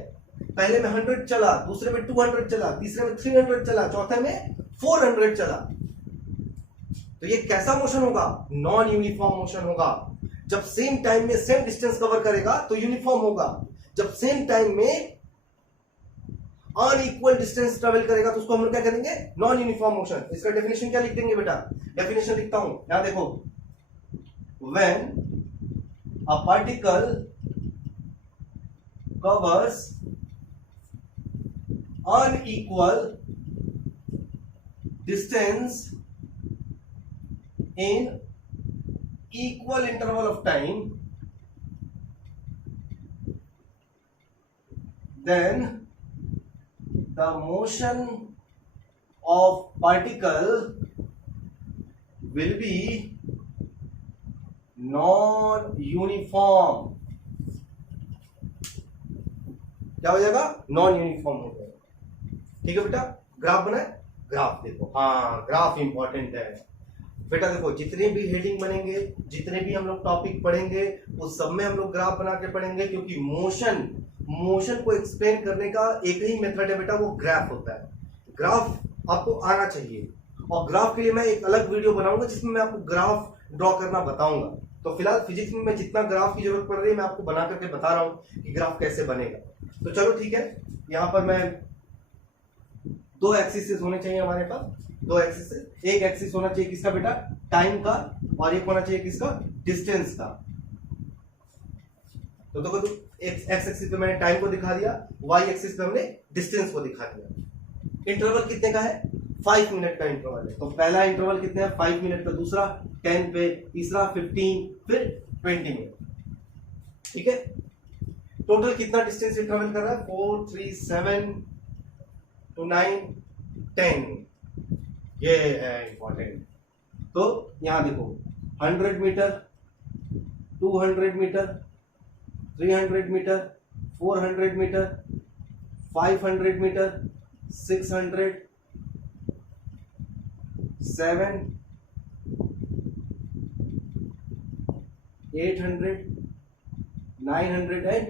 पहले में 100 चला, दूसरे में 200 चला, तीसरे में 300 चला, चौथे में 400 चला। तो ये कैसा मोशन होगा? नॉन यूनिफॉर्म मोशन होगा। जब सेम टाइम में सेम डिस्टेंस कवर करेगा तो यूनिफॉर्म होगा, जब सेम टाइम में अनइक्वल डिस्टेंस ट्रेवल करेगा तो उसको हम लोग क्या करेंगे? Non uniform motion. इसका डेफिनेशन क्या लिख देंगे बेटा? डेफिनेशन लिखता हूं, यहां देखो, when a particle covers unequal distance in equal interval of time, then the motion of particle will be non-uniform। क्या हो जाएगा? नॉन यूनिफॉर्म हो जाएगा। ठीक है बेटा, ग्राफ बनाए, ग्राफ देखो, हाँ ग्राफ इंपॉर्टेंट है बेटा। देखो जितने भी हेडिंग बनेंगे, जितने भी हम लोग टॉपिक पढ़ेंगे, उस सब में हम लोग ग्राफ बना के पढ़ेंगे, क्योंकि मोशन को एक्सप्लेन करने का एक ही मेथड है बेटा, वो ग्राफ होता है। ग्राफ आपको आना चाहिए, और ग्राफ के लिए मैं एक अलग वीडियो बनाऊंगा जिसमें मैं आपको ग्राफ ड्रॉ करना बताऊंगा। तो फिलहाल फिजिक्स में मैं जितना ग्राफ की जरूरत पड़ रही है मैं आपको बना करके बता रहा हूं कि ग्राफ कैसे बनेगा। तो चलो ठीक है, यहां पर मैं 2 एक्सिस होने चाहिए हमारे पास, 2 एक्सिस। एक एक्सिस होना चाहिए किसका बेटा? टाइम का, और एक होना चाहिए किसका? डिस्टेंस का। तो देखो एक्स एक्सिस पे मैंने टाइम को दिखा दिया, वाई एक्सिस पे हमने डिस्टेंस को दिखा दिया। इंटरवल कितने का है? 5 मिनट का इंटरवल है। तो पहला इंटरवल कितने है? 5 मिनट पे, दूसरा 10 पे, तीसरा 15, फिर 20 मिनट। ठीक है, टोटल कितना डिस्टेंस ये ट्रेवल कर रहा है? 4, 3, 7 to 9, 10। ये है इंपॉर्टेंट। तो यहां देखो 100 metre, 200 metre, 300 metre, 400 metre, 500 metre, 600, 7, 800, 900 and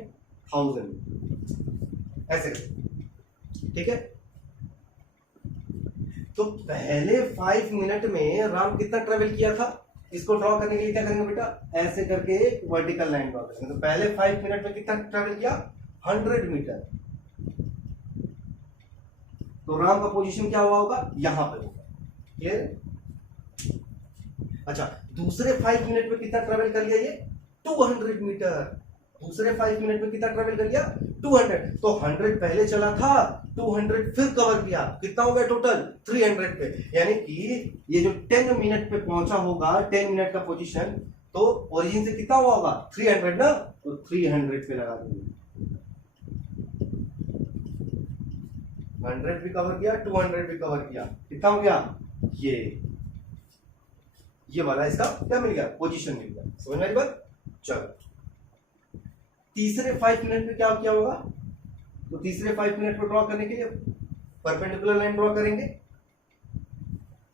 1000, ऐसे। ठीक है, तो पहले 5 मिनट में राम कितना ट्रेवल किया था? इसको ड्रॉ करने के लिए क्या करेंगे बेटा? ऐसे करके एक वर्टिकल लाइन ड्रॉ करेंगे। तो पहले 5 मिनट में कितना ट्रेवल किया? 100 मीटर। तो राम का पोजीशन क्या हुआ होगा? यहां पे होगा। क्लियर? अच्छा, दूसरे 5 मिनट में कितना ट्रेवल कर लिया ये? 200 मीटर। दूसरे 5 मिनट में कितना ट्रेवल कर लिया? 200। तो 100 पहले चला था, 200 फिर कवर किया, कितना हो गया टोटल? 300 पे। यानी कि ये जो 10 मिनट पे पहुंचा होगा, 10 मिनट का पोजीशन, तो ओरिजिन से कितना हुआ होगा? 300 ना, तो 300 पे लगा देंगे। 100 भी कवर किया, 200 भी कवर किया, कितना हो गया? ये वाला इसका क्या मिल गया? पोजीशन मिल गया। समझ में आई बात? चलो, तीसरे 5 मिनट में क्या क्या होगा? तो तीसरे 5 मिनट को ड्रॉ करने के लिए परपेंडिकुलर लाइन ड्रॉ करेंगे।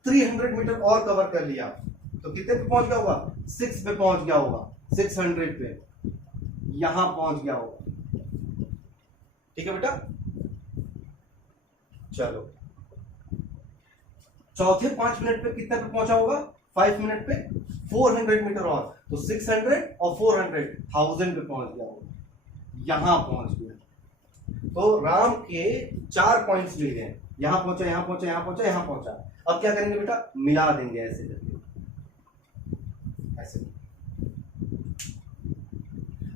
300 मीटर और कवर कर लिया, तो कितने पे पहुंच गया होगा? 6 पे पहुंच गया होगा, 600 पे यहां पहुंच गया होगा। ठीक है बेटा, चलो चौथे 5 मिनट पे कितने पे पहुंचा होगा? 5 मिनट पे 400 मीटर और, तो 600 और 400 1000 पे पहुंच गया होगा, यहां पहुंच गया। तो राम के 4 पॉइंट्स मिल गए, यहां पहुंचा, यहां पहुंचा, यहां पहुंचा, यहां पहुंचा। अब क्या करेंगे बेटा? मिला देंगे ऐसे करके, ऐसे।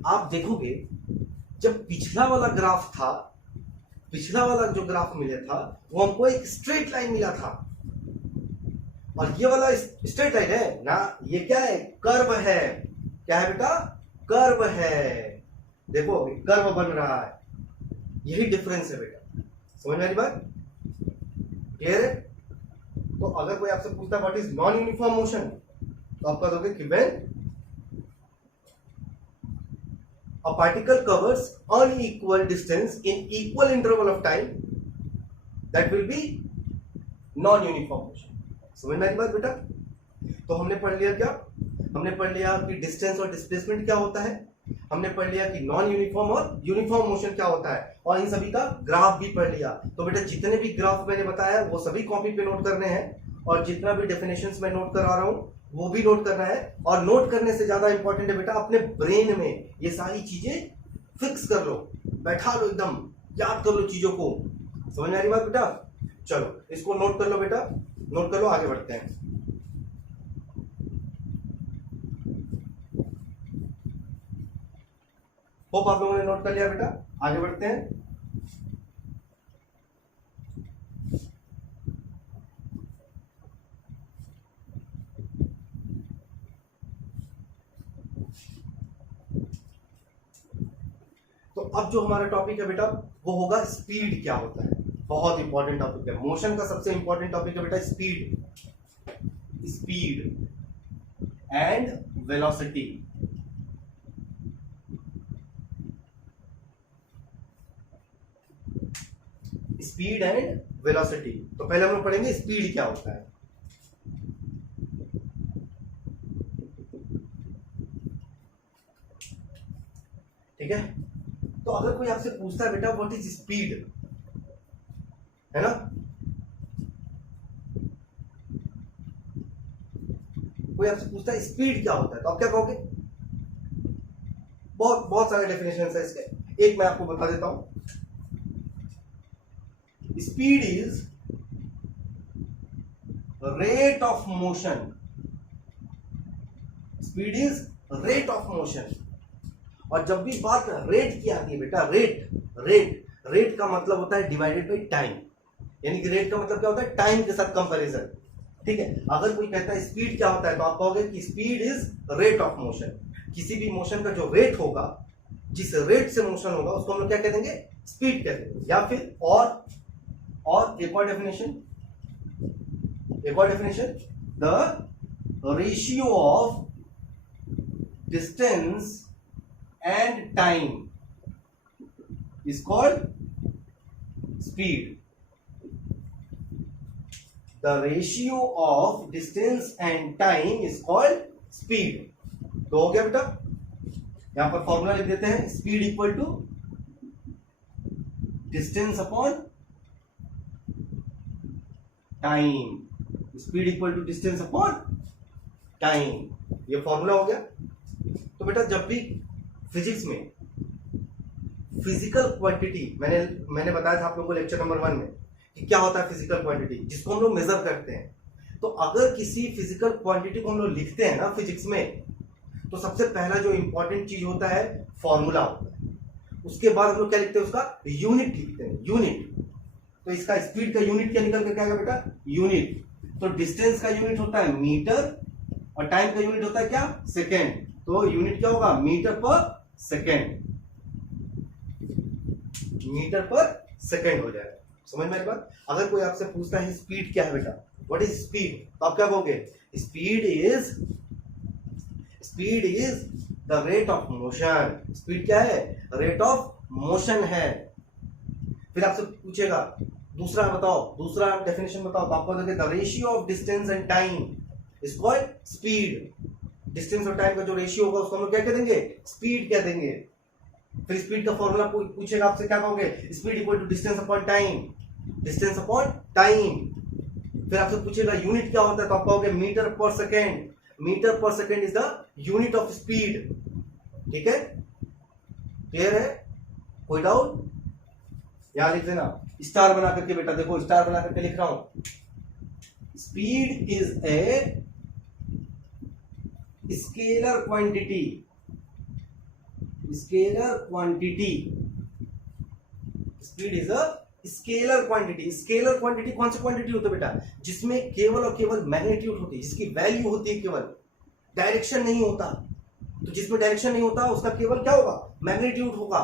आप देखोगे जब पिछला वाला ग्राफ था, पिछला वाला जो ग्राफ मिला था वो हमको एक स्ट्रेट लाइन मिला था, और ये वाला स्ट्रेट लाइन है ना, ये क्या है? कर्व है। क्या है बेटा? कर्व है। देखो कर्व बन रहा है, यही डिफरेंस है बेटा। समझ में आ रही बात? क्लियर है? तो अगर कोई आपसे पूछता है what is non uniform motion, तो आप कह दोगे कि when a particle covers unequal distance in equal interval of time, that will be non uniform motion। समझ में आई बात बेटा? तो हमने पढ़ लिया क्या? हमने पढ़ लिया कि डिस्टेंस और डिस्प्लेसमेंट क्या होता है, हमने पढ़ लिया कि नॉन यूनिफॉर्म और यूनिफॉर्म मोशन क्या होता है, और इन सभी का ग्राफ भी पढ़ लिया। तो बेटा जितने भी ग्राफ मैंने बताया वो सभी कॉपी पे नोट करने हैं, और जितना भी डेफिनेशंस मैं नोट करा रहा हूं वो भी नोट करना है। और नोट करने से ज्यादा इंपॉर्टेंट है बेटा अपने ब्रेन में ये सारी चीजें फिक्स कर लो, बैठा लो, एकदम याद कर लो चीजों को। समझ में आ रही बात बेटा? चलो इसको नोट कर लो बेटा, नोट कर लो, आगे बढ़ते हैं। होप आप लोगों ने नोट कर लिया बेटा, आगे बढ़ते हैं। तो अब जो हमारा टॉपिक है बेटा वो होगा स्पीड क्या होता है। बहुत इंपॉर्टेंट टॉपिक है, मोशन का सबसे इंपॉर्टेंट टॉपिक है बेटा speed. Speed and velocity. Speed and velocity. तो पहले हम लोग पढ़ेंगे स्पीड क्या होता है। ठीक है, तो अगर कोई आपसे पूछता है बेटा व्हाट इज स्पीड, है ना, कोई आपसे पूछता है स्पीड क्या होता है, तो आप क्या कहोगे? बहुत बहुत सारे डेफिनेशन है इसके, एक मैं आपको बता देता हूं। Speed is rate of motion. Speed is rate of motion और जब भी बात रेट की आती है बेटा, रेट का मतलब होता है डिवाइडेड बाई टाइम, यानी कि रेट का मतलब क्या होता है, टाइम के साथ कंपैरिजन। ठीक है, अगर कोई कहता है स्पीड क्या होता है, तो आप कहोगे कि speed is rate of motion. किसी भी मोशन का जो रेट होगा, जिस रेट से मोशन होगा, उसको हम लोग क्या कह देंगे, स्पीड कह देंगे। या फिर और एक और definition, the ratio of distance and time is called speed. The ratio of distance and time is called speed। तो हो गया बेटा, यहां पर फॉर्मूला लिख देते हैं, speed equal to distance upon time, speed equal to distance upon time, ये फॉर्मूला हो गया। तो बेटा जब भी फिजिक्स में फिजिकल क्वांटिटी, मैंने बताया था आप लोगों को लेक्चर नंबर 1 में कि क्या होता है फिजिकल क्वांटिटी, जिसको हम लोग मेजर करते हैं। तो अगर किसी फिजिकल क्वांटिटी को हम लोग लिखते हैं ना फिजिक्स में, तो सबसे पहला जो इंपॉर्टेंट चीज होता है फॉर्मूला होता है। उसके बाद हम लोग क्या लिखते हैं, उसका यूनिट लिखते हैं, यूनिट। तो इसका स्पीड का यूनिट क्या निकल के आएगा बेटा, यूनिट। तो डिस्टेंस का यूनिट होता है मीटर और टाइम का यूनिट होता है क्या, सेकेंड। तो यूनिट क्या होगा, मीटर पर सेकेंड, मीटर पर सेकेंड हो जाएगा। समझ में आई बात। अगर कोई आपसे पूछता है स्पीड क्या है बेटा, व्हाट इज स्पीड, तो आप क्या कहोगे, speed is the rate of motion. Speed क्या है, रेट ऑफ मोशन है। फिर आपसे पूछेगा दूसरा बताओ, दूसरा डेफिनेशन बताओ, तो आपको the ratio of distance and time is called speed. Distance और टाइम का जो रेशियो होगा उसको हम लोग क्या कह देंगे, स्पीड कह देंगे। फिर स्पीड का फॉर्मूला पूछेगा आपसे, क्या कहोगे, speed equal to distance upon time, distance upon time. फिर आपसे पूछेगा यूनिट क्या होता है, तो आप कहोगे मीटर पर सेकेंड, मीटर पर second is the unit of speed. ठीक है, क्लियर है, कोई डाउट, यहां लिख देना स्टार बना करके बेटा, देखो स्टार बना करके लिख रहा हूं, speed is a scalar quantity, scalar quantity, speed is a scalar quantity. Scalar quantity कौन सी क्वांटिटी होती है बेटा, जिसमें केवल और केवल मैग्नीट्यूड होती है, जिसकी वैल्यू होती है केवल, डायरेक्शन नहीं होता। तो जिसमें डायरेक्शन नहीं होता उसका केवल क्या होगा, मैग्नीट्यूड होगा,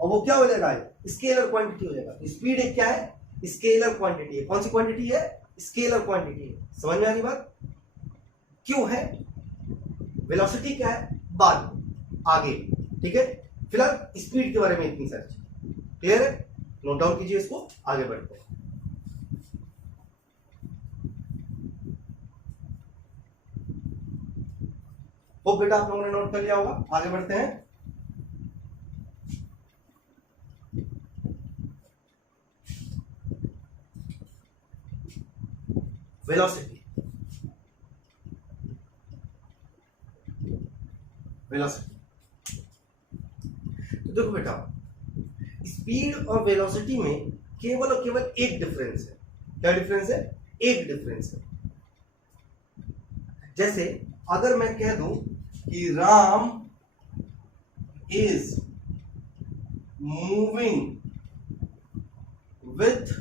और वो क्या हो जाएगा, स्केलर क्वांटिटी हो जाएगा। स्पीड एक क्या है, स्केलर क्वांटिटी है। कौन सी क्वांटिटी है, स्केलर क्वांटिटी है। समझ में आ रही बात, क्यों है, वेलोसिटी क्या है बाद में, आगे। ठीक है, फिलहाल स्पीड के बारे में इतनी सारी चीज क्लियर है, नोट डाउन कीजिए इसको, आगे बढ़ते हैं। होप बेटा आप लोगों ने नोट कर लिया होगा, आगे बढ़ते हैं। वेलोसिटी, वेलोसिटी, तो देखो बेटा स्पीड और वेलोसिटी में केवल और केवल एक डिफरेंस है। क्या डिफरेंस है, एक डिफरेंस है। जैसे अगर मैं कह दूं कि Ram is moving with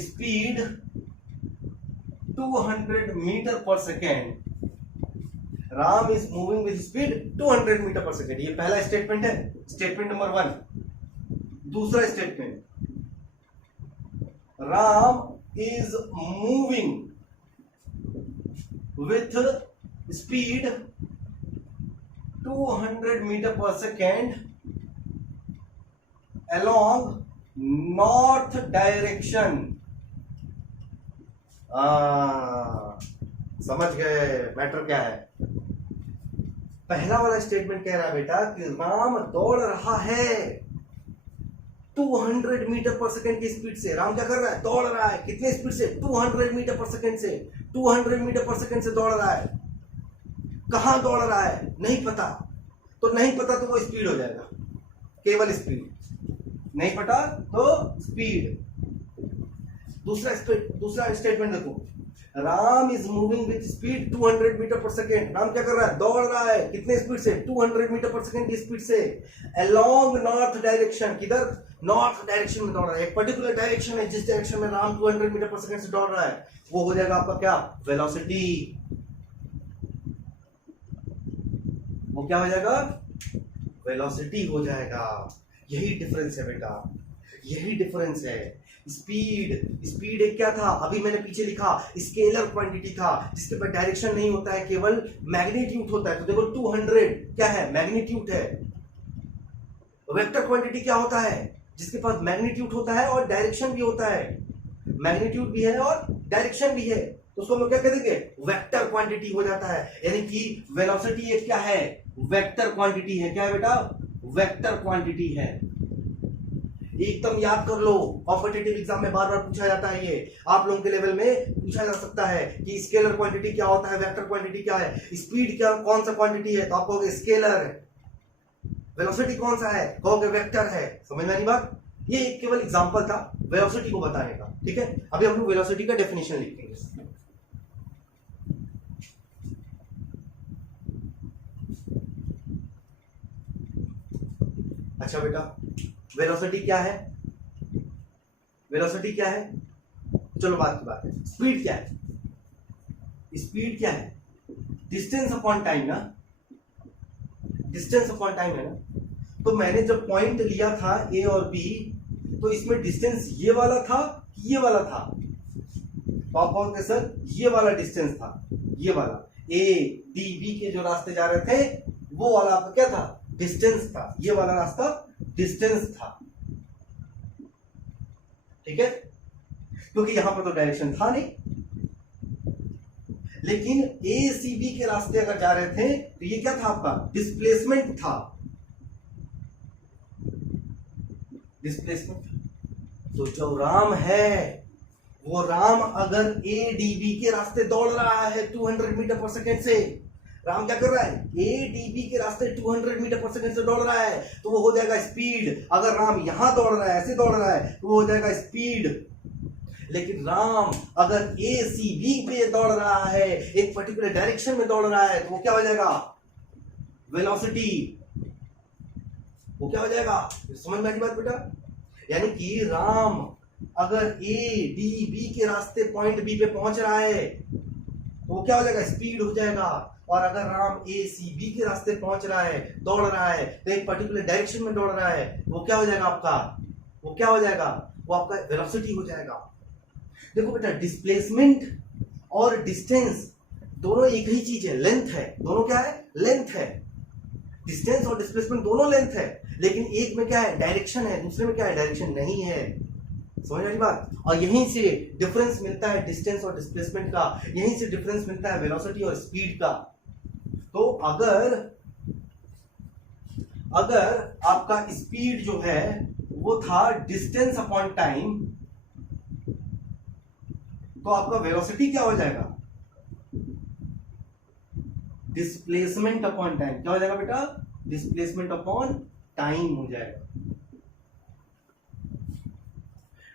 speed 200 metre पर second, Ram is moving with speed 200 metre पर सेकेंड, ये पहला स्टेटमेंट है, स्टेटमेंट नंबर 1। दूसरा statement, Ram is moving with speed 200 metre पर सेकेंड along नॉर्थ डायरेक्शन। समझ गए मैटर क्या है। पहला वाला स्टेटमेंट कह रहा है बेटा कि राम दौड़ रहा है 200 मीटर पर सेकेंड की स्पीड से। राम क्या कर रहा है, दौड़ रहा है, कितने स्पीड से, 200 मीटर पर सेकेंड से, 200 मीटर पर सेकेंड से दौड़ रहा है। कहां दौड़ रहा है नहीं पता, तो नहीं पता तो वो स्पीड हो जाएगा, केवल स्पीड। नहीं पता तो स्पीड। दूसरा स्टेटमेंट देखो, Ram is moving with speed 200 metre पर सेकेंड। राम क्या कर रहा है? दौड़ रहा है। कितने स्पीड से? 200 मीटर पर सेकेंड की स्पीड से अलोंग नॉर्थ डायरेक्शन। किधर? नॉर्थ डायरेक्शन में दौड़ रहा है। एक पर्टिकुलर डायरेक्शन है जिस डायरेक्शन में राम 200 मीटर पर सेकेंड से दौड़ रहा है, वो हो जाएगा आपका क्या? वेलोसिटी। वो क्या हो जाएगा? वेलोसिटी हो जाएगा। यही डिफरेंस है बेटा, यही डिफरेंस है। स्पीड एक क्या था? अभी मैंने पीछे लिखा स्केलर क्वांटिटी था जिसके पास डायरेक्शन नहीं होता है, केवल मैग्नीट्यूड होता है। तो देखो 200 क्या है? मैग्नीट्यूड है। वेक्टर क्वांटिटी क्या होता है? जिसके पास मैग्नीट्यूड होता है और डायरेक्शन भी होता है। मैग्नीट्यूड भी है और डायरेक्शन भी है, तो उसको हम लोग क्या कह देंगे? वेक्टर क्वांटिटी हो जाता है। यानी कि वेलोसिटी एक क्या है? वेक्टर क्वांटिटी है। क्या है बेटा? वेक्टर क्वांटिटी है। एकदम याद कर लो, कॉम्पिटिटिव एग्जाम में बार बार पूछा जाता है। ये आप लोगों के लेवल में पूछा जा सकता है कि स्केलर क्वांटिटी क्या होता है, वेक्टर क्वांटिटी क्या है, स्पीड क्या कौन सा क्वांटिटी है, तो आप कहोगे स्केलर है। वेलोसिटी कौन सा है? कहोगे वेक्टर है। समझ में आई बात? ये केवल एग्जांपल था वेलोसिटी को बताने का। ठीक है, अभी हम लोग वेलोसिटी का डेफिनेशन लिखेंगे। अच्छा बेटा, वेलोसिटी क्या है? वेलोसिटी क्या है? चलो बात की बात है। स्पीड क्या है? स्पीड क्या है? डिस्टेंस अपॉन टाइम ना, डिस्टेंस अपॉन टाइम है ना। तो मैंने जब पॉइंट लिया था ए और बी, तो इसमें डिस्टेंस ये वाला था कि ये वाला था? तो आप कहोगे सर ये वाला डिस्टेंस था, ये वाला ए डी बी के जो रास्ते जा रहे थे वो वाला आपका क्या था? डिस्टेंस था। ये वाला रास्ता डिस्टेंस था। ठीक है, क्योंकि यहां पर तो डायरेक्शन था नहीं। लेकिन ए सी बी के रास्ते अगर जा रहे थे तो ये क्या था? आपका डिस्प्लेसमेंट था। डिस्प्लेसमेंट। तो जो राम है, वो राम अगर ए डी बी के रास्ते दौड़ रहा है 200 मीटर पर सेकेंड से, राम क्या कर रहा है? ए डी बी के रास्ते 200 मीटर पर सेकेंड से दौड़ रहा है, तो वो हो जाएगा स्पीड। अगर राम यहां दौड़ रहा है, ऐसे दौड़ रहा है, तो वो हो जाएगा स्पीड। लेकिन राम अगर ए सी बी पे दौड़ रहा है, एक पर्टिकुलर डायरेक्शन में दौड़ रहा है, तो वो क्या हो जाएगा? वेलोसिटी। वो क्या हो जाएगा? समझ में आई बात बेटा? यानी कि राम अगर ए डी बी के रास्ते पॉइंट बी पे पहुंच रहा है, तो वो क्या हो जाएगा? स्पीड हो जाएगा। और अगर राम ए सी बी के रास्ते पहुंच रहा है, दौड़ रहा है, तो एक पर्टिकुलर डायरेक्शन में दौड़ रहा है, वो क्या हो जाएगा आपका? वो क्या हो जाएगा? वो आपका वेलोसिटी हो जाएगा। देखो बेटा, डिस्प्लेसमेंट और डिस्टेंस दोनों एक ही चीज है, लेंथ है। दोनों क्या है? लेंथ है। डिस्टेंस और डिस्प्लेसमेंट दोनों लेंथ है, लेकिन एक में क्या है? डायरेक्शन है, दूसरे में क्या है? डायरेक्शन नहीं है। समझ आई बात? और यहीं से डिफरेंस मिलता है डिस्टेंस और डिस्प्लेसमेंट का, यहीं से डिफरेंस मिलता है वेलोसिटी और स्पीड का। तो अगर आपका स्पीड जो है वो था डिस्टेंस अपॉन टाइम, तो आपका वेलोसिटी क्या हो जाएगा? Displacement upon time. क्या हो जाएगा बेटा? डिस्प्लेसमेंट अपॉन टाइम हो जाएगा।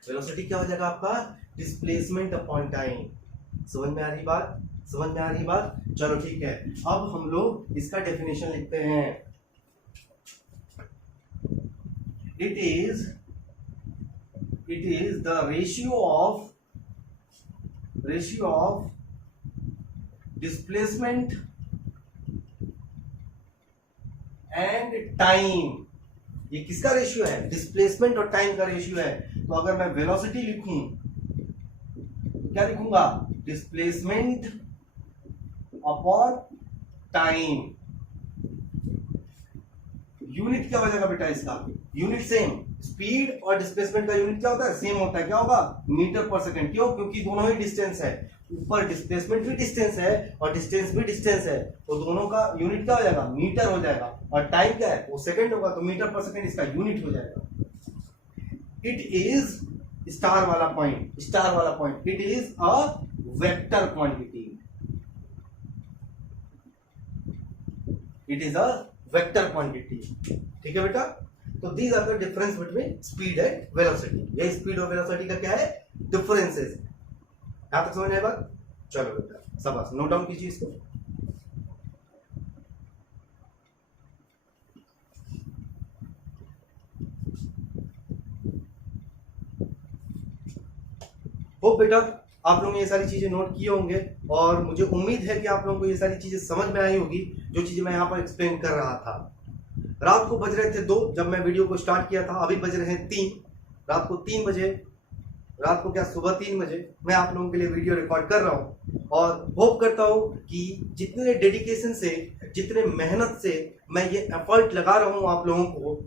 वेलोसिटी क्या हो जाएगा आपका? Displacement upon time. समझ में आ रही बात? समझ में आ रही बात? चलो ठीक है, अब हम लोग इसका डेफिनेशन लिखते हैं। It is the ratio of displacement and time. ये किसका रेशियो है? डिस्प्लेसमेंट और टाइम का रेशियो है। तो अगर मैं वेलोसिटी लिखूं तो क्या लिखूंगा? Displacement upon time. यूनिट क्या हो जाएगा बेटा इसका? Unit same. स्पीड और डिस्प्लेसमेंट का यूनिट क्या होता है? सेम होता है। क्या होगा? मीटर पर सेकेंड। क्यों? क्योंकि दोनों ही डिस्टेंस है। ऊपर डिस्प्लेसमेंट भी डिस्टेंस है और डिस्टेंस भी डिस्टेंस है, तो दोनों का यूनिट क्या हो जाएगा? मीटर हो जाएगा। और टाइम क्या है? वो सेकंड होगा, तो मीटर पर सेकंड इसका यूनिट हो जाएगा। इट इज स्टार वाला point, it is a vector quantity. It is a vector quantity. ठीक है बेटा? तो these are the difference between speed and velocity. ये स्पीड और वेलोसिटी का क्या है? डिफरेंसेस। यहां तक समझ आए बात? चलो बेटा शाबाश, नोट डाउन कीजिए इसको। होप बेटा आप लोगों ने ये सारी चीजें नोट किए होंगे और मुझे उम्मीद है कि आप लोगों को ये सारी चीजें समझ में आई होगी जो चीजें मैं यहाँ पर एक्सप्लेन कर रहा था। रात को बज रहे थे 2 जब मैं वीडियो को स्टार्ट किया था, अभी बज रहे हैं 3, रात को 3 बजे, रात को क्या सुबह 3 बजे मैं आप लोगों के लिए वीडियो रिकॉर्ड कर रहा हूँ और होप करता हूँ कि जितने डेडिकेशन से, जितने मेहनत से मैं ये एफर्ट लगा रहा हूँ आप लोगों को,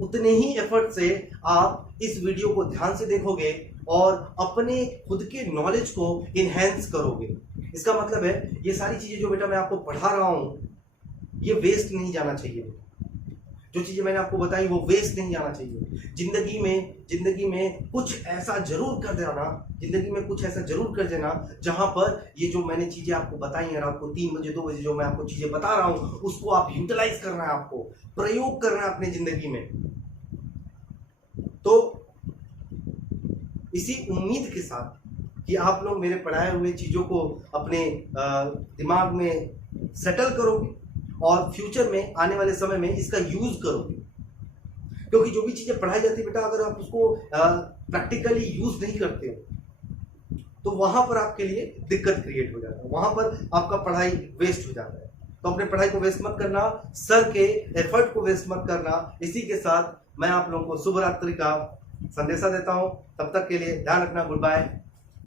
उतने ही एफर्ट से आप इस वीडियो को ध्यान से देखोगे और अपने खुद के नॉलेज को इनहेंस करोगे। इसका मतलब है ये सारी चीजें जो बेटा मैं आपको पढ़ा रहा हूं ये वेस्ट नहीं जाना चाहिए। जो चीजें मैंने आपको बताई वो वेस्ट नहीं जाना चाहिए। जिंदगी में कुछ ऐसा जरूर कर देना, जिंदगी में कुछ ऐसा जरूर कर देना जहां पर ये जो मैंने चीजें आपको बताई हैं रात को 3 बजे 2 बजे जो मैं आपको चीजें बता रहा हूं उसको आप यूटिलाइज करना है, आपको प्रयोग करना है अपनी जिंदगी में। तो इसी उम्मीद के साथ कि आप लोग मेरे पढ़ाए हुए चीजों को अपने दिमाग में सेटल करोगे और फ्यूचर में आने वाले समय में इसका यूज करोगे, क्योंकि जो भी चीजें पढ़ाई जाती है बेटा अगर आप उसको प्रैक्टिकली यूज नहीं करते हो तो वहां पर आपके लिए दिक्कत क्रिएट हो जाता है, वहां पर आपका पढ़ाई वेस्ट हो जाता है। तो अपने पढ़ाई को वेस्ट मत करना, सर के एफर्ट को वेस्ट मत करना। इसी के साथ मैं आप लोगों को शुभ रात्रि का संदेशा देता हूं। तब तक के लिए ध्यान रखना। Good bye.